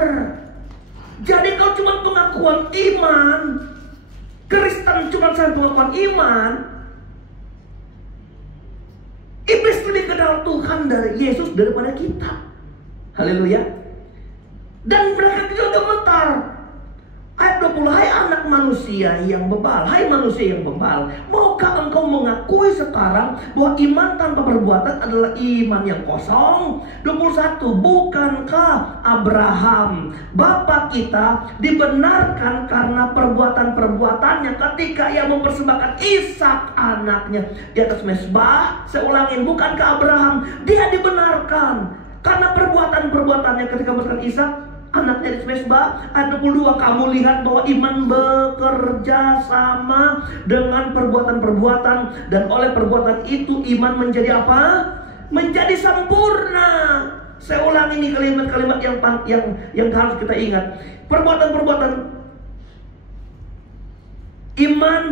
Jadi kalau cuma pengakuan iman, Kristen cuma saya pengakuan iman, kenal Tuhan dari Yesus daripada kita. Haleluya. Dan mereka juga gemetar. Ayat 20, hai anak manusia yang bebal, hai manusia yang bebal, maukah engkau mengakui sekarang bahwa iman tanpa perbuatan adalah iman yang kosong? 21, bukankah Abraham Bapa kita dibenarkan karena perbuatan-perbuatannya ketika ia mempersembahkan Ishak anaknya di atas mezbah? Saya ulangin, bukankah Abraham dia dibenarkan karena perbuatan-perbuatannya ketika mempersembahkan Ishak anaknya di mezbah? Ayat 22, kamu lihat bahwa iman bekerja sama dengan perbuatan-perbuatan, dan oleh perbuatan itu iman menjadi apa? Menjadi sempurna. Saya ulang ini kalimat-kalimat yang harus kita ingat. Perbuatan-perbuatan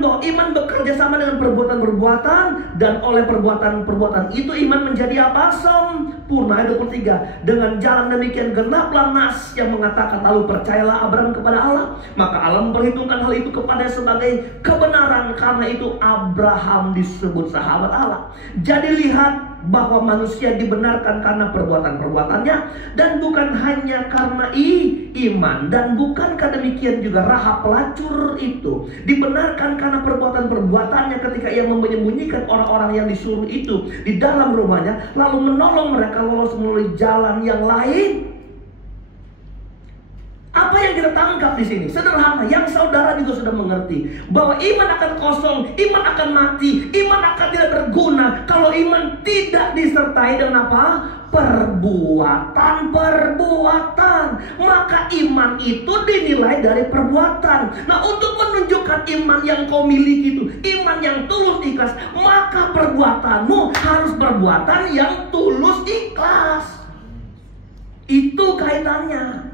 bahwa iman bekerja sama dengan perbuatan-perbuatan, dan oleh perbuatan-perbuatan itu iman menjadi apa? Sempurna. Ayat 23, dengan jalan demikian genaplah nas yang mengatakan, lalu percayalah Abraham kepada Allah, maka Allah memperhitungkan hal itu kepada sebagai kebenaran, karena itu Abraham disebut sahabat Allah. Jadi lihat bahwa manusia dibenarkan karena perbuatan-perbuatannya, dan bukan hanya karena iman. Dan bukankah demikian juga Rahab pelacur itu dibenarkan karena perbuatan-perbuatannya ketika ia menyembunyikan orang-orang yang disuruh itu di dalam rumahnya, lalu menolong mereka lolos melalui jalan yang lain? Apa yang kita tangkap di sini? Sederhana, yang saudara juga sudah mengerti bahwa iman akan kosong, iman akan mati, iman akan tidak berguna kalau iman tidak disertai dengan apa? Perbuatan. Maka iman itu dinilai dari perbuatan. Nah, untuk menunjukkan iman yang kau miliki itu iman yang tulus ikhlas, maka perbuatanmu harus perbuatan yang tulus ikhlas. Itu kaitannya.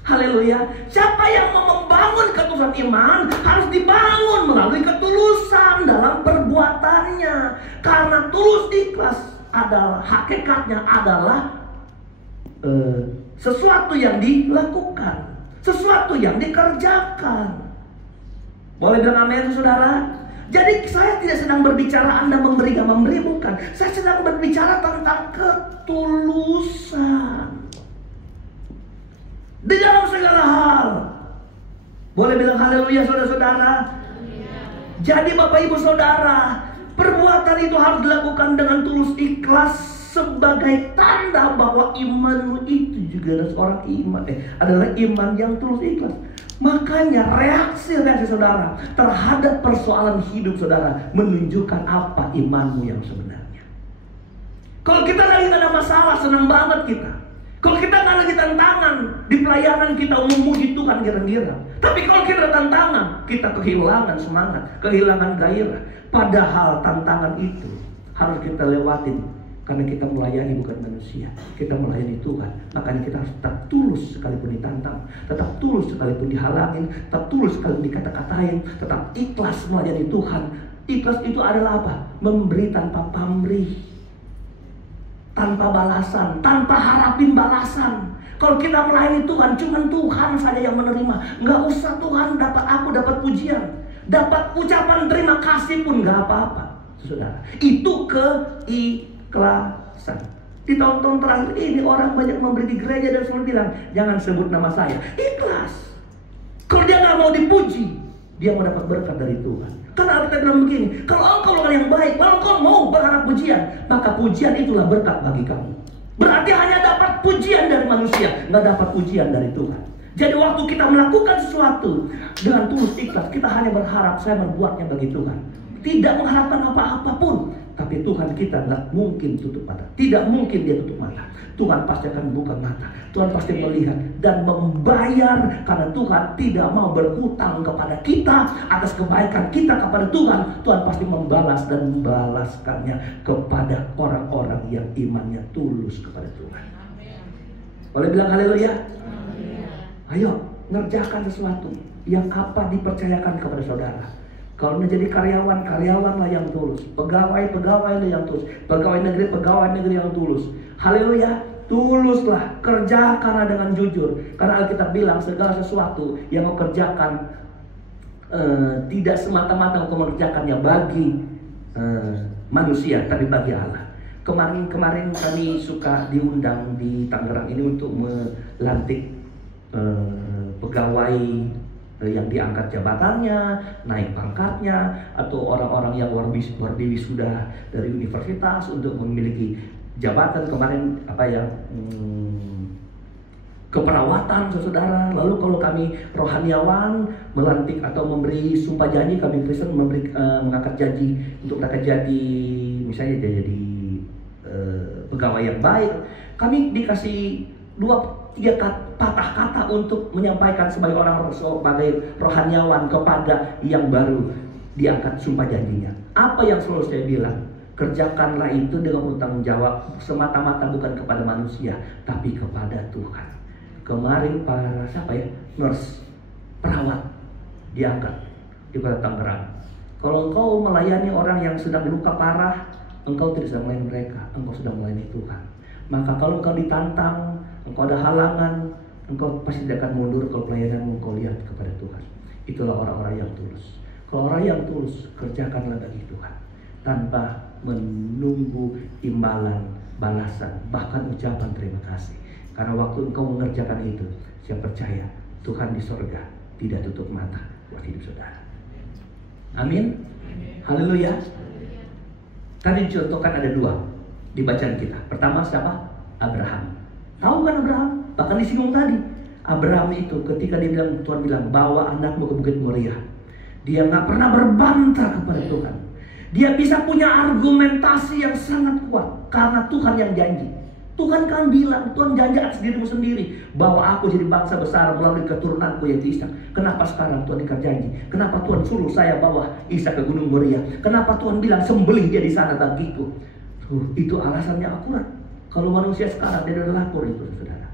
Haleluya. Siapa yang mau membangun ketulusan iman harus dibangun melalui ketulusan dalam perbuatannya. Karena tulus ikhlas adalah hakikatnya adalah sesuatu yang dilakukan, sesuatu yang dikerjakan. Boleh bilang amin, saudara? Jadi saya tidak sedang berbicara Anda memberi gak memberi, bukan. Saya sedang berbicara tentang ketulusan di dalam segala hal. Boleh bilang haleluya, saudara-saudara? Jadi Bapak Ibu Saudara, perbuatan itu harus dilakukan dengan tulus ikhlas sebagai tanda bahwa imanmu itu juga adalah seorang iman, adalah iman yang tulus ikhlas. Makanya reaksi saudara terhadap persoalan hidup saudara menunjukkan apa imanmu yang sebenarnya. Kalau kita lagi gak ada masalah, senang banget kita. Kalau kita nggak lagi tantangan di pelayanan, kita memuji Tuhan girang-girang. Tapi kalau kita ada tantangan, kita kehilangan semangat, kehilangan gairah. Padahal tantangan itu harus kita lewatin, karena kita melayani bukan manusia, kita melayani Tuhan. Makanya kita harus tetap tulus sekalipun ditantang, tetap tulus sekalipun dihalangin, tetap tulus sekalipun dikata-katain, tetap ikhlas melayani Tuhan. Ikhlas itu adalah apa? Memberi tanpa pamrih, tanpa balasan, tanpa harapin balasan. Kalau kita melayani Tuhan, cuman Tuhan saja yang menerima. Nggak usah Tuhan aku dapat pujian, dapat ucapan terima kasih pun nggak apa-apa, saudara. Itu keikhlasan. Di tahun-tahun terakhir ini orang banyak memberi di gereja dan selalu bilang, jangan sebut nama saya. Ikhlas. Kalau dia nggak mau dipuji, dia mendapat berkat dari Tuhan. Karena Alkitab bilang begini, kalau engkau orang yang baik, kalau engkau mau berharap pujian, maka pujian itulah berkat bagi kamu. Berarti hanya dapat pujian dari manusia, nggak dapat pujian dari Tuhan. Jadi waktu kita melakukan sesuatu dengan tulus ikhlas, kita hanya berharap saya berbuatnya bagi Tuhan, tidak mengharapkan apa-apa pun. Tapi Tuhan kita nggak mungkin tutup mata, tidak mungkin dia tutup mata. Tuhan pasti akan buka mata, Tuhan pasti melihat dan membayar. Karena Tuhan tidak mau berhutang kepada kita atas kebaikan kita kepada Tuhan. Tuhan pasti membalas dan membalaskannya kepada orang-orang yang imannya tulus kepada Tuhan. Boleh bilang haleluya? Ayo ngerjakan sesuatu yang apa dipercayakan kepada saudara. Kalau menjadi karyawan, karyawanlah yang tulus. Pegawai, pegawailah yang tulus. Pegawai negeri yang tulus. Haleluya, tuluslah, kerja karena dengan jujur. Karena Alkitab bilang segala sesuatu yang kau kerjakan tidak semata-mata kau mengerjakannya bagi manusia, tapi bagi Allah. Kemarin kami suka diundang di Tangerang ini untuk melantik pegawai yang diangkat jabatannya, naik pangkatnya, atau orang-orang yang wardi wisuda dari universitas untuk memiliki jabatan kemarin keperawatan, saudara. Lalu kalau kami rohaniawan melantik atau memberi sumpah janji, kami Kristen mengangkat janji untuk mereka jadi misalnya jadi pegawai yang baik. Kami dikasih 2-3 patah kata untuk menyampaikan sebagai rohaniawan kepada yang baru diangkat sumpah janjinya. Apa yang selalu saya bilang? Kerjakanlah itu dengan bertanggung jawab, semata-mata bukan kepada manusia, tapi kepada Tuhan. Kemarin para nurse, perawat diangkat di Kota Tangerang. Kalau engkau melayani orang yang sedang luka parah, engkau tidak sedang melayani mereka, engkau sedang melayani Tuhan. Maka kalau engkau ditantang, engkau ada halangan, engkau pasti tidak akan mundur kalau pelayananmu engkau lihat kepada Tuhan. Itulah orang-orang yang tulus. Kalau orang yang tulus, kerjakanlah bagi Tuhan tanpa menunggu imbalan, balasan, bahkan ucapan terima kasih. Karena waktu engkau mengerjakan itu, saya percaya Tuhan di sorga tidak tutup mata buat hidup saudara. Amin. Haleluya. Tadi dicontohkan ada 2 di bacaan kita. Pertama siapa? Abraham. Tahu kan Abraham? Bahkan disinggung tadi. Abraham itu ketika Tuhan bilang bawa anakmu ke Bukit Moriah, dia nggak pernah berbantah kepada Tuhan. Dia bisa punya argumentasi yang sangat kuat karena Tuhan yang janji. Tuhan kan bilang, Tuhan janji atas dirimu sendiri bahwa aku jadi bangsa besar melalui keturunanku yaitu Ishak. Kenapa sekarang Tuhan ingkar janji? Kenapa Tuhan suruh saya bawa Ishak ke Gunung Moriah? Kenapa Tuhan bilang sembelih dia di sana bagiku? Itu alasannya akurat. Kalau manusia sekarang dia udah lapor itu, saudara.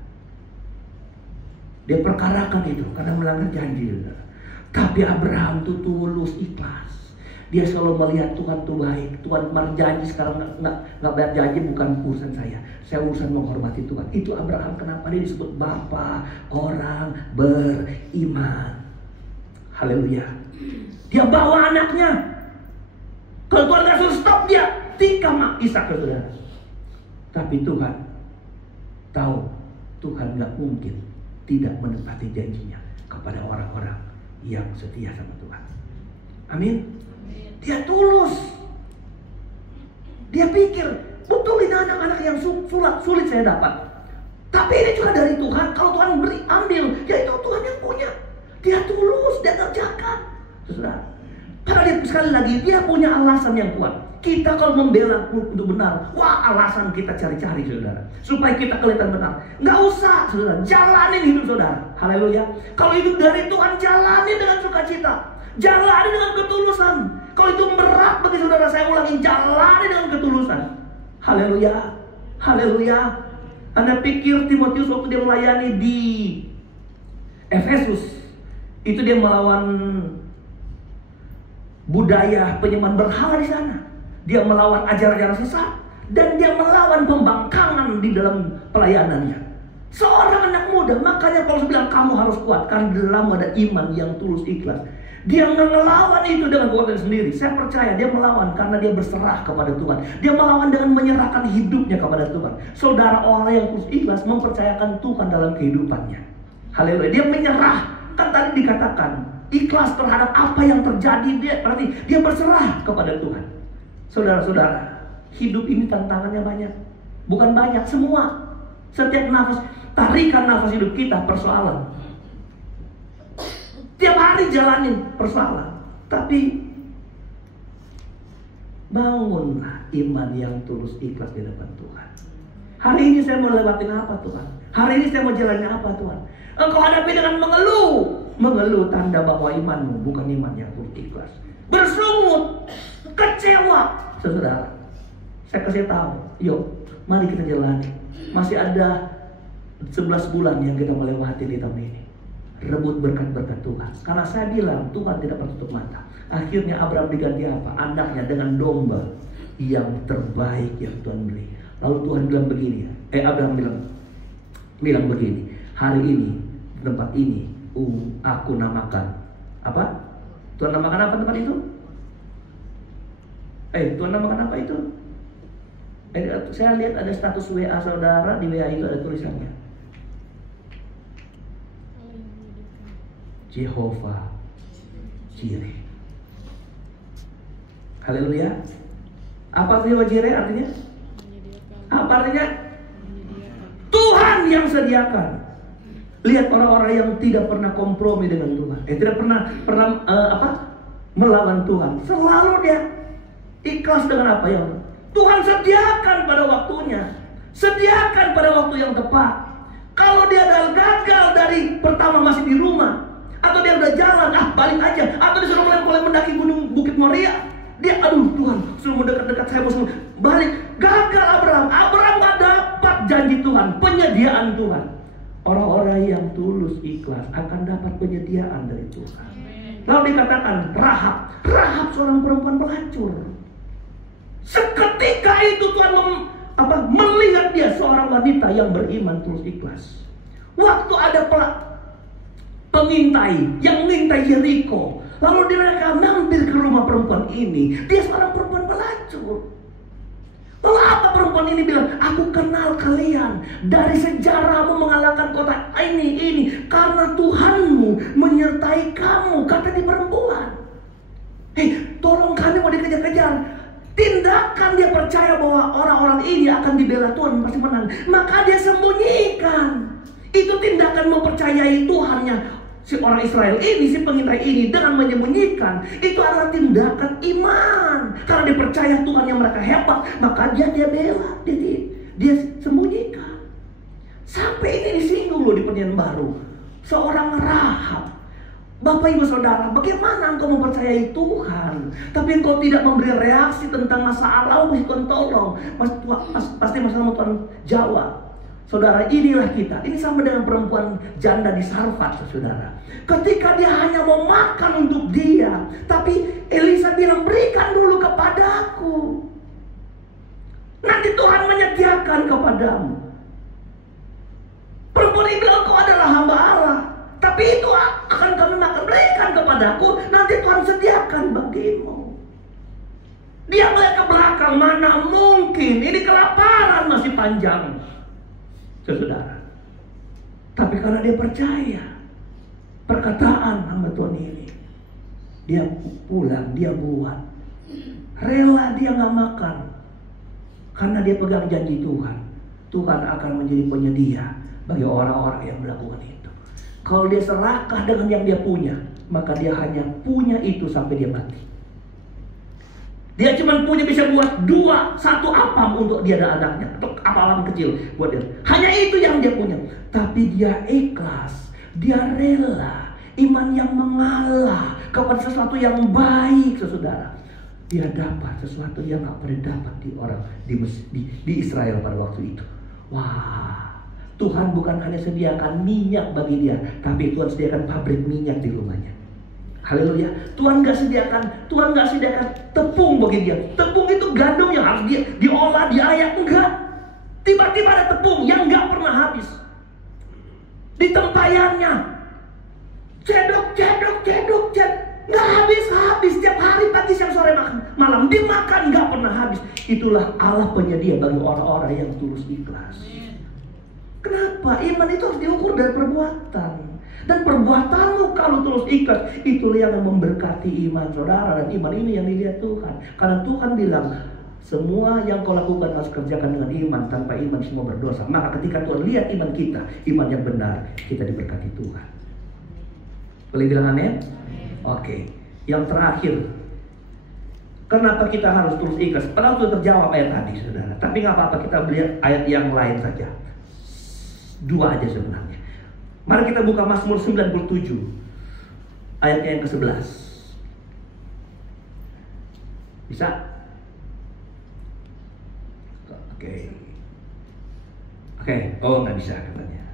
Dia perkarakan itu karena melanggar janji, saudara. Tapi Abraham itu tulus, ikhlas. Dia selalu melihat Tuhan itu baik. Tuhan kemarin janji, sekarang nggak bayar janji, bukan urusan saya. Saya urusan menghormati Tuhan. Itu Abraham. Kenapa dia disebut Bapa orang beriman? Haleluya. Dia bawa anaknya. Kalau Tuhan nggak suruh stop, dia tikam Ishak, saudara. Tapi Tuhan tahu Tuhan nggak mungkin tidak menepati janjinya kepada orang-orang yang setia sama Tuhan. Amin. Dia tulus. Dia pikir, betul ini anak-anak yang sulit saya dapat. Tapi ini juga dari Tuhan. Kalau Tuhan beri, ambil, ya itu Tuhan yang punya. Dia tulus, dia kerjakan. Saudara, karena dia sekali lagi dia punya alasan yang kuat. Kita kalau membela untuk benar, wah alasan kita cari-cari, saudara, supaya kita kelihatan benar. Nggak usah, saudara, jalanin hidup saudara. Haleluya. Kalau itu dari Tuhan, jalani dengan sukacita, jalani dengan ketulusan. Kalau itu berat bagi saudara, saya ulangi, jalani dengan ketulusan. Haleluya. Haleluya. Anda pikir Timotius waktu dia melayani di Efesus, itu dia melawan budaya penyembahan berhala di sana. Dia melawan ajaran-ajaran sesat, dan dia melawan pembangkangan di dalam pelayanannya. Seorang anak muda, makanya kalau saya bilang kamu harus kuat, karena di dalam ada iman yang tulus ikhlas. Dia nggak ngelawan itu dengan kekuatan sendiri. Saya percaya dia melawan karena dia berserah kepada Tuhan. Dia melawan dengan menyerahkan hidupnya kepada Tuhan. Saudara, orang yang tulus ikhlas mempercayakan Tuhan dalam kehidupannya. Haleluya. Dia menyerah. Kan tadi dikatakan ikhlas terhadap apa yang terjadi. Berarti dia berserah kepada Tuhan. Saudara-saudara, hidup ini tantangannya banyak. Bukan banyak, semua. Setiap nafas, tarikan nafas hidup kita persoalan. Tiap hari jalanin persoalan. Tapi bangunlah iman yang tulus ikhlas di depan Tuhan. Hari ini saya mau lewatin apa Tuhan? Hari ini saya mau jalannya apa Tuhan? Engkau hadapi dengan mengeluh. Mengeluh tanda bahwa imanmu bukan iman yang tulus ikhlas. Bersungut, kecewa. Saudara, saya kasih tahu, yuk mari kita jalani. Masih ada 11 bulan yang kita melewati di tahun ini. Rebut berkat-berkat Tuhan. Karena saya bilang Tuhan tidak pernah tutup mata. Akhirnya Abraham diganti apa? Anaknya dengan domba yang terbaik yang Tuhan beri. Lalu Tuhan bilang begini, Abraham bilang begini, hari ini tempat ini aku namakan apa? Tuhan namakan apa tempat itu? Tuhan namakan apa itu? Saya lihat ada status WA saudara, di WA itu ada tulisannya Jehovah Jireh. Haleluya. Apa artinya Jireh artinya? Apa artinya? Tuhan yang sediakan. Lihat orang-orang yang tidak pernah kompromi dengan Tuhan, tidak pernah melawan Tuhan. Selalu dia ikhlas dengan apa yang Tuhan sediakan pada waktunya, sediakan pada waktu yang tepat. Kalau dia gagal dari pertama masih di rumah, atau dia udah jalan, balik aja, atau disuruh mulai mendaki gunung Bukit Moria, dia aduh Tuhan suruh mendekat-dekat, saya mau balik. Gagal Abraham gak dapat janji Tuhan, penyediaan Tuhan. Orang-orang yang tulus ikhlas akan dapat penyediaan dari Tuhan. Lalu dikatakan Rahab seorang perempuan pelacur. Seketika itu Tuhan melihat dia seorang wanita yang beriman tulus ikhlas. Waktu ada pengintai yang mengintai Yeriko, lalu mereka mampir ke rumah perempuan ini. Dia seorang perempuan pelacur. Lalu apa perempuan ini bilang? Aku kenal kalian dari sejarahmu mengalahkan kota ini karena Tuhanmu menyertai kamu, kata di perempuan. Tolong kami mau dikejar-kejar. Tindakan dia percaya bahwa orang-orang ini akan dibela Tuhan, pasti menang. Maka dia sembunyikan. Itu tindakan mempercayai Tuhannya si orang Israel ini, si pengintai ini, dengan menyembunyikan. Itu adalah tindakan iman. Karena dia percaya Tuhan yang mereka hebat, maka dia bela, dia sembunyikan. Sampai ini disinggung loh di Perjanjian Baru. Seorang Rahab. Bapak ibu saudara, bagaimana engkau mempercayai Tuhan, tapi engkau tidak memberi reaksi tentang masalah, Tuhan tolong, pasti masalah Tuhan jawab. Saudara, inilah kita. Ini sama dengan perempuan janda di Sarfat, saudara. Ketika dia hanya mau makan untuk dia, tapi Elisa bilang, berikan dulu kepadaku, nanti Tuhan menyediakan kepadamu. Perempuan ini bilang, kau adalah hamba Allah, tapi itu akan kami makan, berikan kepadaku, nanti Tuhan sediakan bagimu. Dia melihat ke belakang, mana mungkin ini kelaparan masih panjang, saudara. Tapi karena dia percaya perkataan hamba Tuhan ini, dia pulang, dia buat, rela dia nggak makan, karena dia pegang janji Tuhan. Tuhan akan menjadi penyedia bagi orang-orang yang melakukan itu. Kalau dia serakah dengan yang dia punya, maka dia hanya punya itu sampai dia mati. Dia cuma bisa buat satu apam untuk dia dan anaknya, atau apam kecil buat dia. Hanya itu yang dia punya. Tapi dia ikhlas, dia rela, iman yang mengalah kepada sesuatu yang baik, saudara. Dia dapat sesuatu yang tak pernah dapat di Israel pada waktu itu. Wah, Tuhan bukan hanya sediakan minyak bagi dia, tapi Tuhan sediakan pabrik minyak di rumahnya. Haleluya. Tuhan gak sediakan tepung bagi dia. Tepung itu gandum yang harus diolah, diayak. Enggak. Tiba-tiba ada tepung yang gak pernah habis. Di tempayannya, cedok. Gak habis. Setiap hari, pagi, siang, sore, malam dimakan, gak pernah habis. Itulah Allah penyedia bagi orang-orang yang tulus ikhlas. Kenapa? Iman itu harus diukur dari perbuatan. Dan perbuatanmu kalau tulus ikhlas, itulah yang memberkati iman saudara. Dan iman ini yang dilihat Tuhan. Karena Tuhan bilang, semua yang kau lakukan harus kerjakan dengan iman. Tanpa iman semua berdosa. Maka ketika Tuhan lihat iman kita, iman yang benar, kita diberkati Tuhan. Boleh bilang amin? Oke. Yang terakhir, kenapa kita harus tulus ikhlas? Padahal sudah terjawab ayat tadi, saudara. Tapi gak apa-apa, kita lihat ayat yang lain saja. 2 aja sebenarnya. Mari kita buka Mazmur 97 ayatnya yang ke-11. Bisa? Oke. Oh, nggak bisa katanya.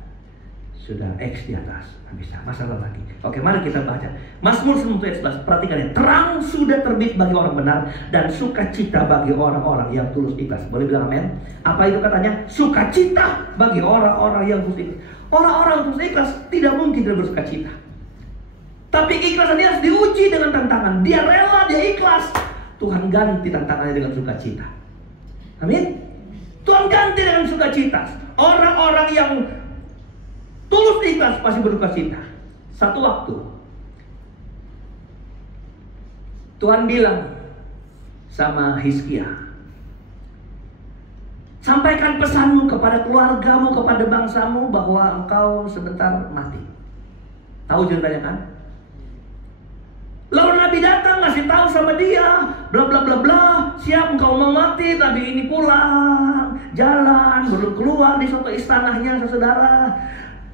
Sudah X di atas, nggak bisa. Masalah lagi. Oke, mari kita baca Mazmur 97 ayat 11. Perhatikan ya. Terang sudah terbit bagi orang benar dan sukacita bagi orang-orang yang tulus ikhlas. Boleh bilang amin? Apa itu katanya? Sukacita bagi orang-orang yang tulus ikhlas. Orang-orang yang tulus ikhlas tidak mungkin tidak bersukacita. Tapi keikhlasan dia harus diuji dengan tantangan. Dia rela, dia ikhlas. Tuhan ganti tantangannya dengan sukacita. Amin? Tuhan ganti dengan sukacita. Orang-orang yang tulus ikhlas pasti berduka cita. Satu waktu Tuhan bilang sama Hizkia, sampaikan pesanmu kepada keluargamu, kepada bangsamu bahwa engkau sebentar mati. Tahu ceritanya kan? Lalu Nabi datang ngasih tahu sama dia, bla bla bla bla, siap engkau mau mati, tapi ini pulang, jalan, belum keluar di suatu istanahnya, saudara.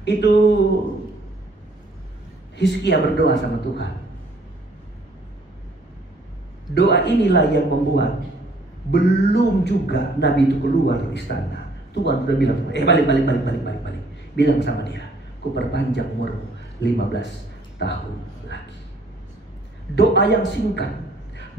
Itu Hizkia berdoa sama Tuhan. Doa inilah yang membuat belum juga Nabi itu keluar dari istana, Tuhan sudah bilang, balik. Bilang sama dia, ku perpanjang umurmu 15 tahun lagi. Doa yang singkat,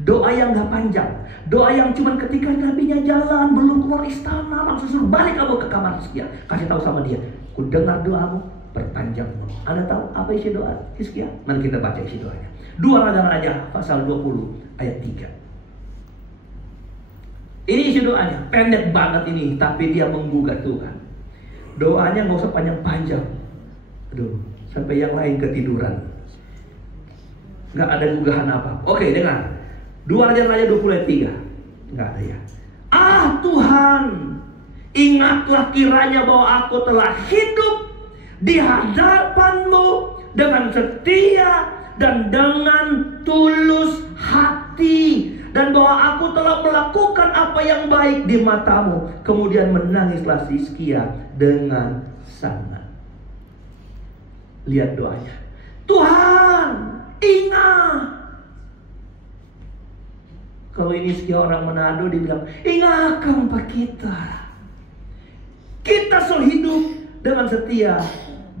doa yang gak panjang, doa yang cuman ketika nabinya jalan, belum keluar istana, langsung suruh balik kamu ke kamar Hizkia. Kasih tahu sama dia, ku dengar doamu, perpanjang umur. Anda tahu apa isi doa Hizkia? Mari kita baca isi doanya. 2 Raja-Raja pasal 20 ayat 3. Ini isi doanya, pendek banget ini, tapi dia menggugat Tuhan. Doanya gak usah panjang-panjang. Aduh, sampai yang lain ketiduran. Gak ada gugahan apa. Oke, dengar. 2 Raja-Raja 20 ayat 3. Gak ada ya. Ah Tuhan, ingatlah kiranya bahwa aku telah hidup di hadapan-Mu dengan setia dan dengan tulus hati, dan bahwa aku telah melakukan apa yang baik di mata-Mu. Kemudian menangislah Hizkia dengan sangat. Lihat doanya. Tuhan, ingat. Kalau ini Hizkia orang Manado, dia bilang, ingatkan Pak kita. Kita selalu hidup dengan setia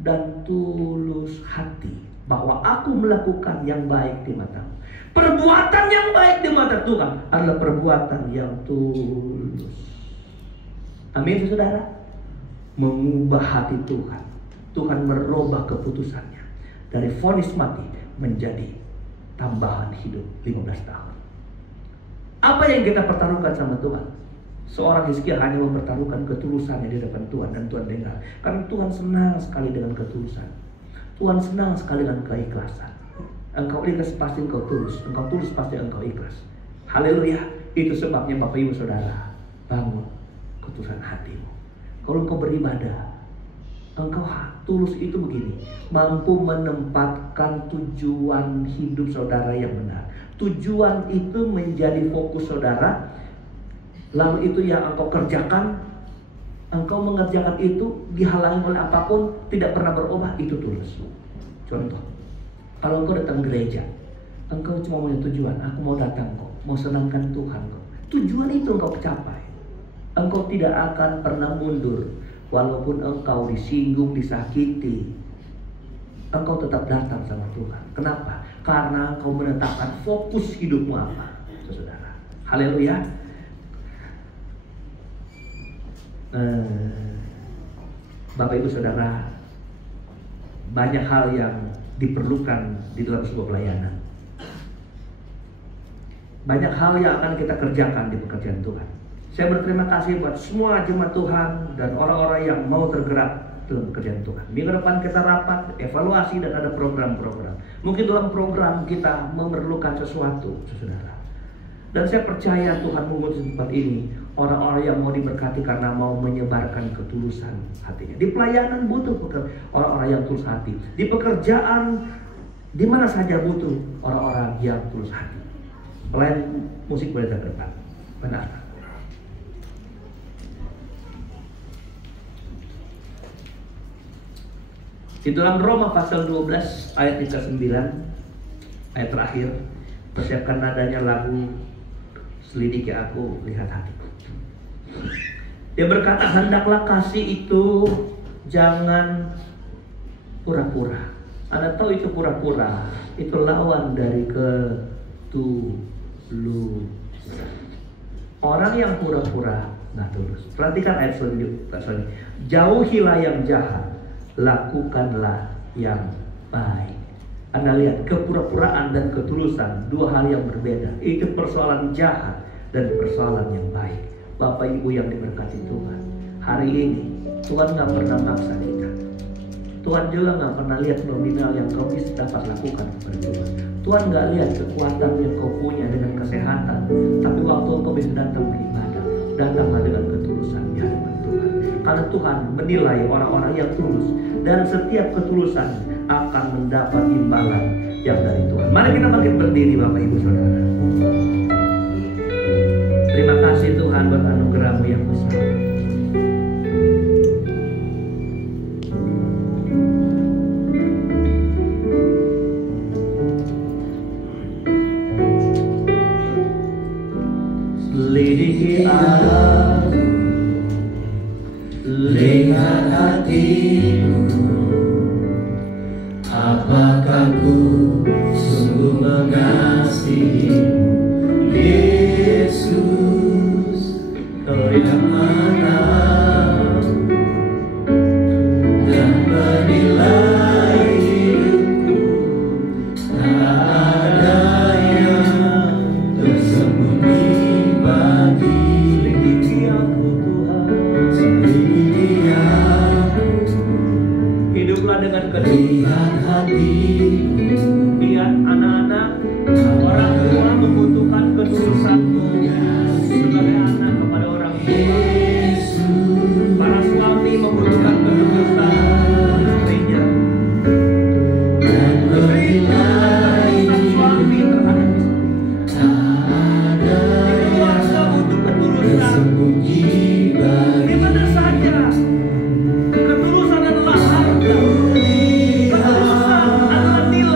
dan tulus hati, bahwa aku melakukan yang baik di mata-Mu. Perbuatan yang baik di mata Tuhan adalah perbuatan yang tulus. Amin, saudara. Mengubah hati Tuhan. Tuhan merubah keputusannya dari vonis mati menjadi tambahan hidup 15 tahun. Apa yang kita pertaruhkan sama Tuhan? Seorang Hizkia hanya mempertaruhkan ketulusannya di depan Tuhan, dan Tuhan dengar. Karena Tuhan senang sekali dengan ketulusan. Tuhan senang sekali dengan keikhlasan. Engkau ikhlas pasti engkau tulus, engkau tulus pasti engkau ikhlas. Haleluya. Itu sebabnya Bapak Ibu Saudara, bangun ketulusan hatimu. Kalau engkau beribadah, engkau tulus itu begini, mampu menempatkan tujuan hidup saudara yang benar. Tujuan itu menjadi fokus saudara. Lalu itu yang engkau kerjakan, engkau mengerjakan itu dihalangi oleh apapun, tidak pernah berubah, itu tulus. Contoh, kalau engkau datang gereja, engkau cuma punya tujuan, aku mau datang kok, mau senangkan Tuhan kok. Tujuan itu engkau capai. Engkau tidak akan pernah mundur, walaupun engkau disinggung, disakiti. Engkau tetap datang sama Tuhan. Kenapa? Karena engkau menetapkan fokus hidupmu apa, saudara. Haleluya. Bapak Ibu Saudara, banyak hal yang diperlukan di dalam sebuah pelayanan. Banyak hal yang akan kita kerjakan di pekerjaan Tuhan. Saya berterima kasih buat semua jemaat Tuhan dan orang-orang yang mau tergerak dalam pekerjaan Tuhan. Minggu depan kita rapat, evaluasi, dan ada program-program. Mungkin dalam program kita memerlukan sesuatu, saudara. Dan saya percaya Tuhan mengutus tempat ini orang-orang yang mau diberkati karena mau menyebarkan ketulusan hatinya. Di pelayanan butuh orang-orang yang tulus hati. Di pekerjaan, di mana saja butuh orang-orang yang tulus hati. Pelayan musik boleh ke depan. Benar. Di dalam Roma pasal 12 ayat 9, ayat terakhir, persiapkan nadanya lagu selidiki aku, lihat hatiku. Dia berkata, hendaklah kasih itu jangan pura-pura. Anda tahu itu pura-pura, itu lawan dari ketulusan. Orang yang pura-pura nggak tulus. Perhatikan ayat selanjutnya. Jauhilah yang jahat, lakukanlah yang baik. Anda lihat, kepura-puraan dan ketulusan dua hal yang berbeda. Itu persoalan jahat dan persoalan yang baik. Bapak Ibu yang diberkati Tuhan, hari ini Tuhan gak pernah maksa kita. Tuhan juga gak pernah lihat nominal yang kau bisa dapat lakukan kepada Tuhan. Tuhan gak lihat kekuatan yang kau punya dengan kesehatan, tapi waktu kau bisa datang beribadah, datanglah dengan ketulusan di hadapan Tuhan. Karena Tuhan menilai orang-orang yang tulus, dan setiap ketulusan akan mendapat imbalan yang dari Tuhan. Mari kita bangkit berdiri Bapak Ibu Saudara. Terima kasih Tuhan buat anugerah-Mu yang besar. Selidiki aku, lihat hatiku, apakah ku sungguh mengasihimu, Yesus, yang mana dan menilai hidupku, tak ada yang tersembunyi bagi aku Tuhan. Selidiki aku, hiduplah dengan kedua hatiku, lihat anak-anak, orang tua membutuhkan ketulusan-Mu sebagai anak kepada orang tua. Para suami membutuhkan ketulusan istrinya, dan ketulusan suami terhadap istri. Keluarga butuh ketulusan. Di mana saja ketulusan adalah harta, ketulusan adalah nilai.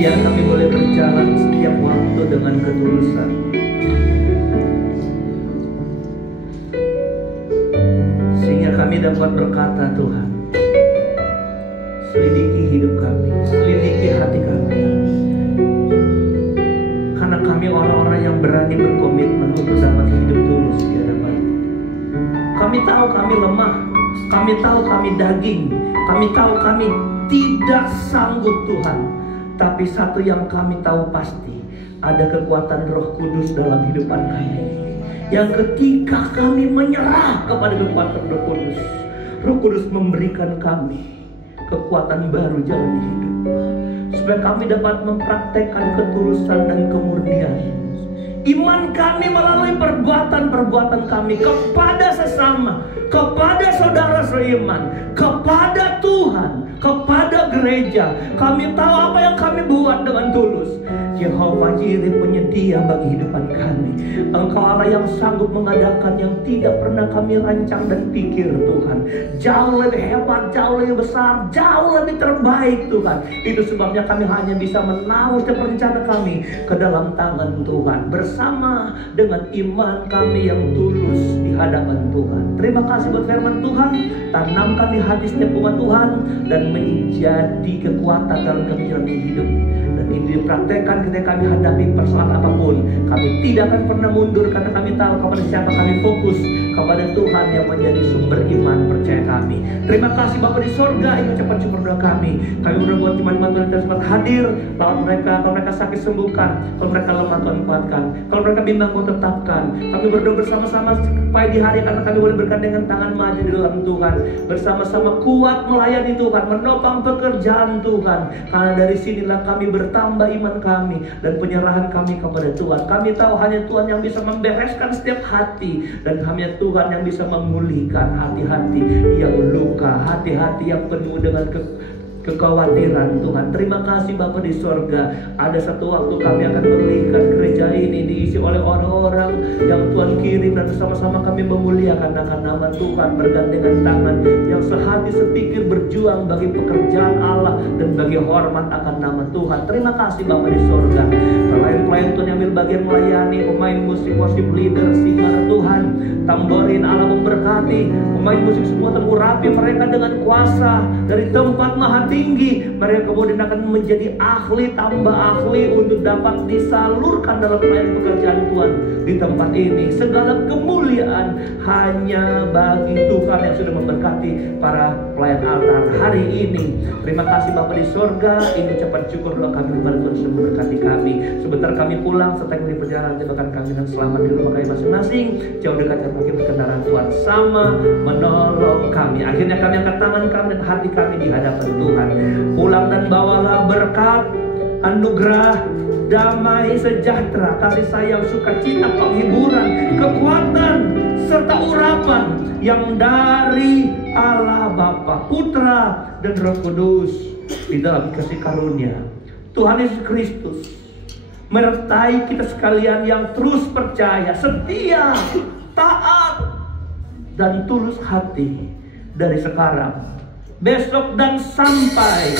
Biar kami boleh berjalan setiap waktu dengan ketulusan. Sehingga kami dapat berkata, Tuhan, selidiki hidup kami, selidiki hati kami. Karena kami orang-orang yang berani berkomitmen untuk dapat hidup tulus di hadapan. Kami tahu kami lemah, kami tahu kami daging, kami tahu kami tidak sanggup, Tuhan. Tapi satu yang kami tahu pasti, ada kekuatan Roh Kudus dalam hidupan kami. Yang ketika kami menyerah kepada kekuatan Roh Kudus, Roh Kudus memberikan kami kekuatan baru jalan hidup, supaya kami dapat mempraktekkan ketulusan dan kemurnian. Iman kami melalui perbuatan-perbuatan kami kepada sesama, kepada saudara seiman, kepada Tuhan, kepada gereja. Kami tahu apa yang kami buat dengan tulus. Yehova Jireh, penyedia bagi hidupan kami. Engkau Allah yang sanggup mengadakan yang tidak pernah kami rancang dan pikir, Tuhan. Jauh lebih hebat, jauh lebih besar, jauh lebih terbaik, Tuhan. Itu sebabnya kami hanya bisa menaruh setiap rencana kami ke dalam tangan Tuhan, bersama dengan iman kami yang tulus di hadapan Tuhan. Terima kasih buat firman Tuhan. Tanamkan di hati setiap umat Tuhan dan menjadi kekuatan dalam kami jalani hidup. Dan ini dipraktekkan ketika kami hadapi persoalan apapun. Kami tidak akan pernah mundur karena kami tahu kepada siapa kami fokus, kepada Tuhan yang menjadi sumber iman percaya kami. Terima kasih Bapa di sorga, ini ucapan syukur doa kami. Kami berdoa buat iman-iman Tuhan yang sempat hadir. Lawan mereka, kalau mereka sakit sembuhkan, kalau mereka lemah Tuhan kuatkan, kalau mereka bimbang Kau tetapkan. Kami berdoa bersama-sama supaya di hari karena kami boleh bergandengan tangan maju di dalam Tuhan, bersama-sama kuat melayani Tuhan, menopang pekerjaan Tuhan. Karena dari sinilah kami bertambah iman kami dan penyerahan kami kepada Tuhan. Kami tahu hanya Tuhan yang bisa membereskan setiap hati, dan hanya Tuhan yang bisa memulihkan hati-hati yang luka, hati-hati yang penuh dengan kekhawatiran, Tuhan. Terima kasih Bapa di sorga. Ada satu waktu kami akan memulihkan gereja ini, diisi oleh orang-orang yang Tuhan kirim, dan bersama-sama kami memuliakan akan nama Tuhan, bergandengan tangan yang sehati sepikir berjuang bagi pekerjaan Allah dan bagi hormat akan nama Tuhan. Terima kasih Bapa di sorga. Pelayan-pelayan Tuhan yang ambil bagian melayani, pemain musik, worship leader, singer Tuhan, tamborin Allah memberkati, pemain musik semua terurapi mereka dengan kuasa dari tempat maha tinggi. Mereka kemudian akan menjadi ahli, tambah ahli untuk dapat disalurkan dalam pelayanan pekerjaan Tuhan di tempat ini. Segala kemuliaan hanya bagi Tuhan yang sudah memberkati para pelayan altar hari ini. Terima kasih Bapa di sorga. Ini ucapan syukur doa kami kepada Tuhan sudah memberkati kami. Sebentar kami pulang, serta di perjalanan tibakan kami dengan selamat di rumah kami masing-masing. Jauh dekat dan makin berkendaraan Tuhan sama menolong kami. Akhirnya kami angkat tangan kami dan hati kami di hadapan Tuhan. Pulang dan bawalah berkat, anugerah, damai, sejahtera, kasih sayang, sukacita, penghiburan, kekuatan, serta urapan yang dari Allah Bapa, Putra, dan Roh Kudus di dalam kasih karunia Tuhan Yesus Kristus menyertai kita sekalian yang terus percaya, setia, taat, dan tulus hati dari sekarang, besok, dan sampai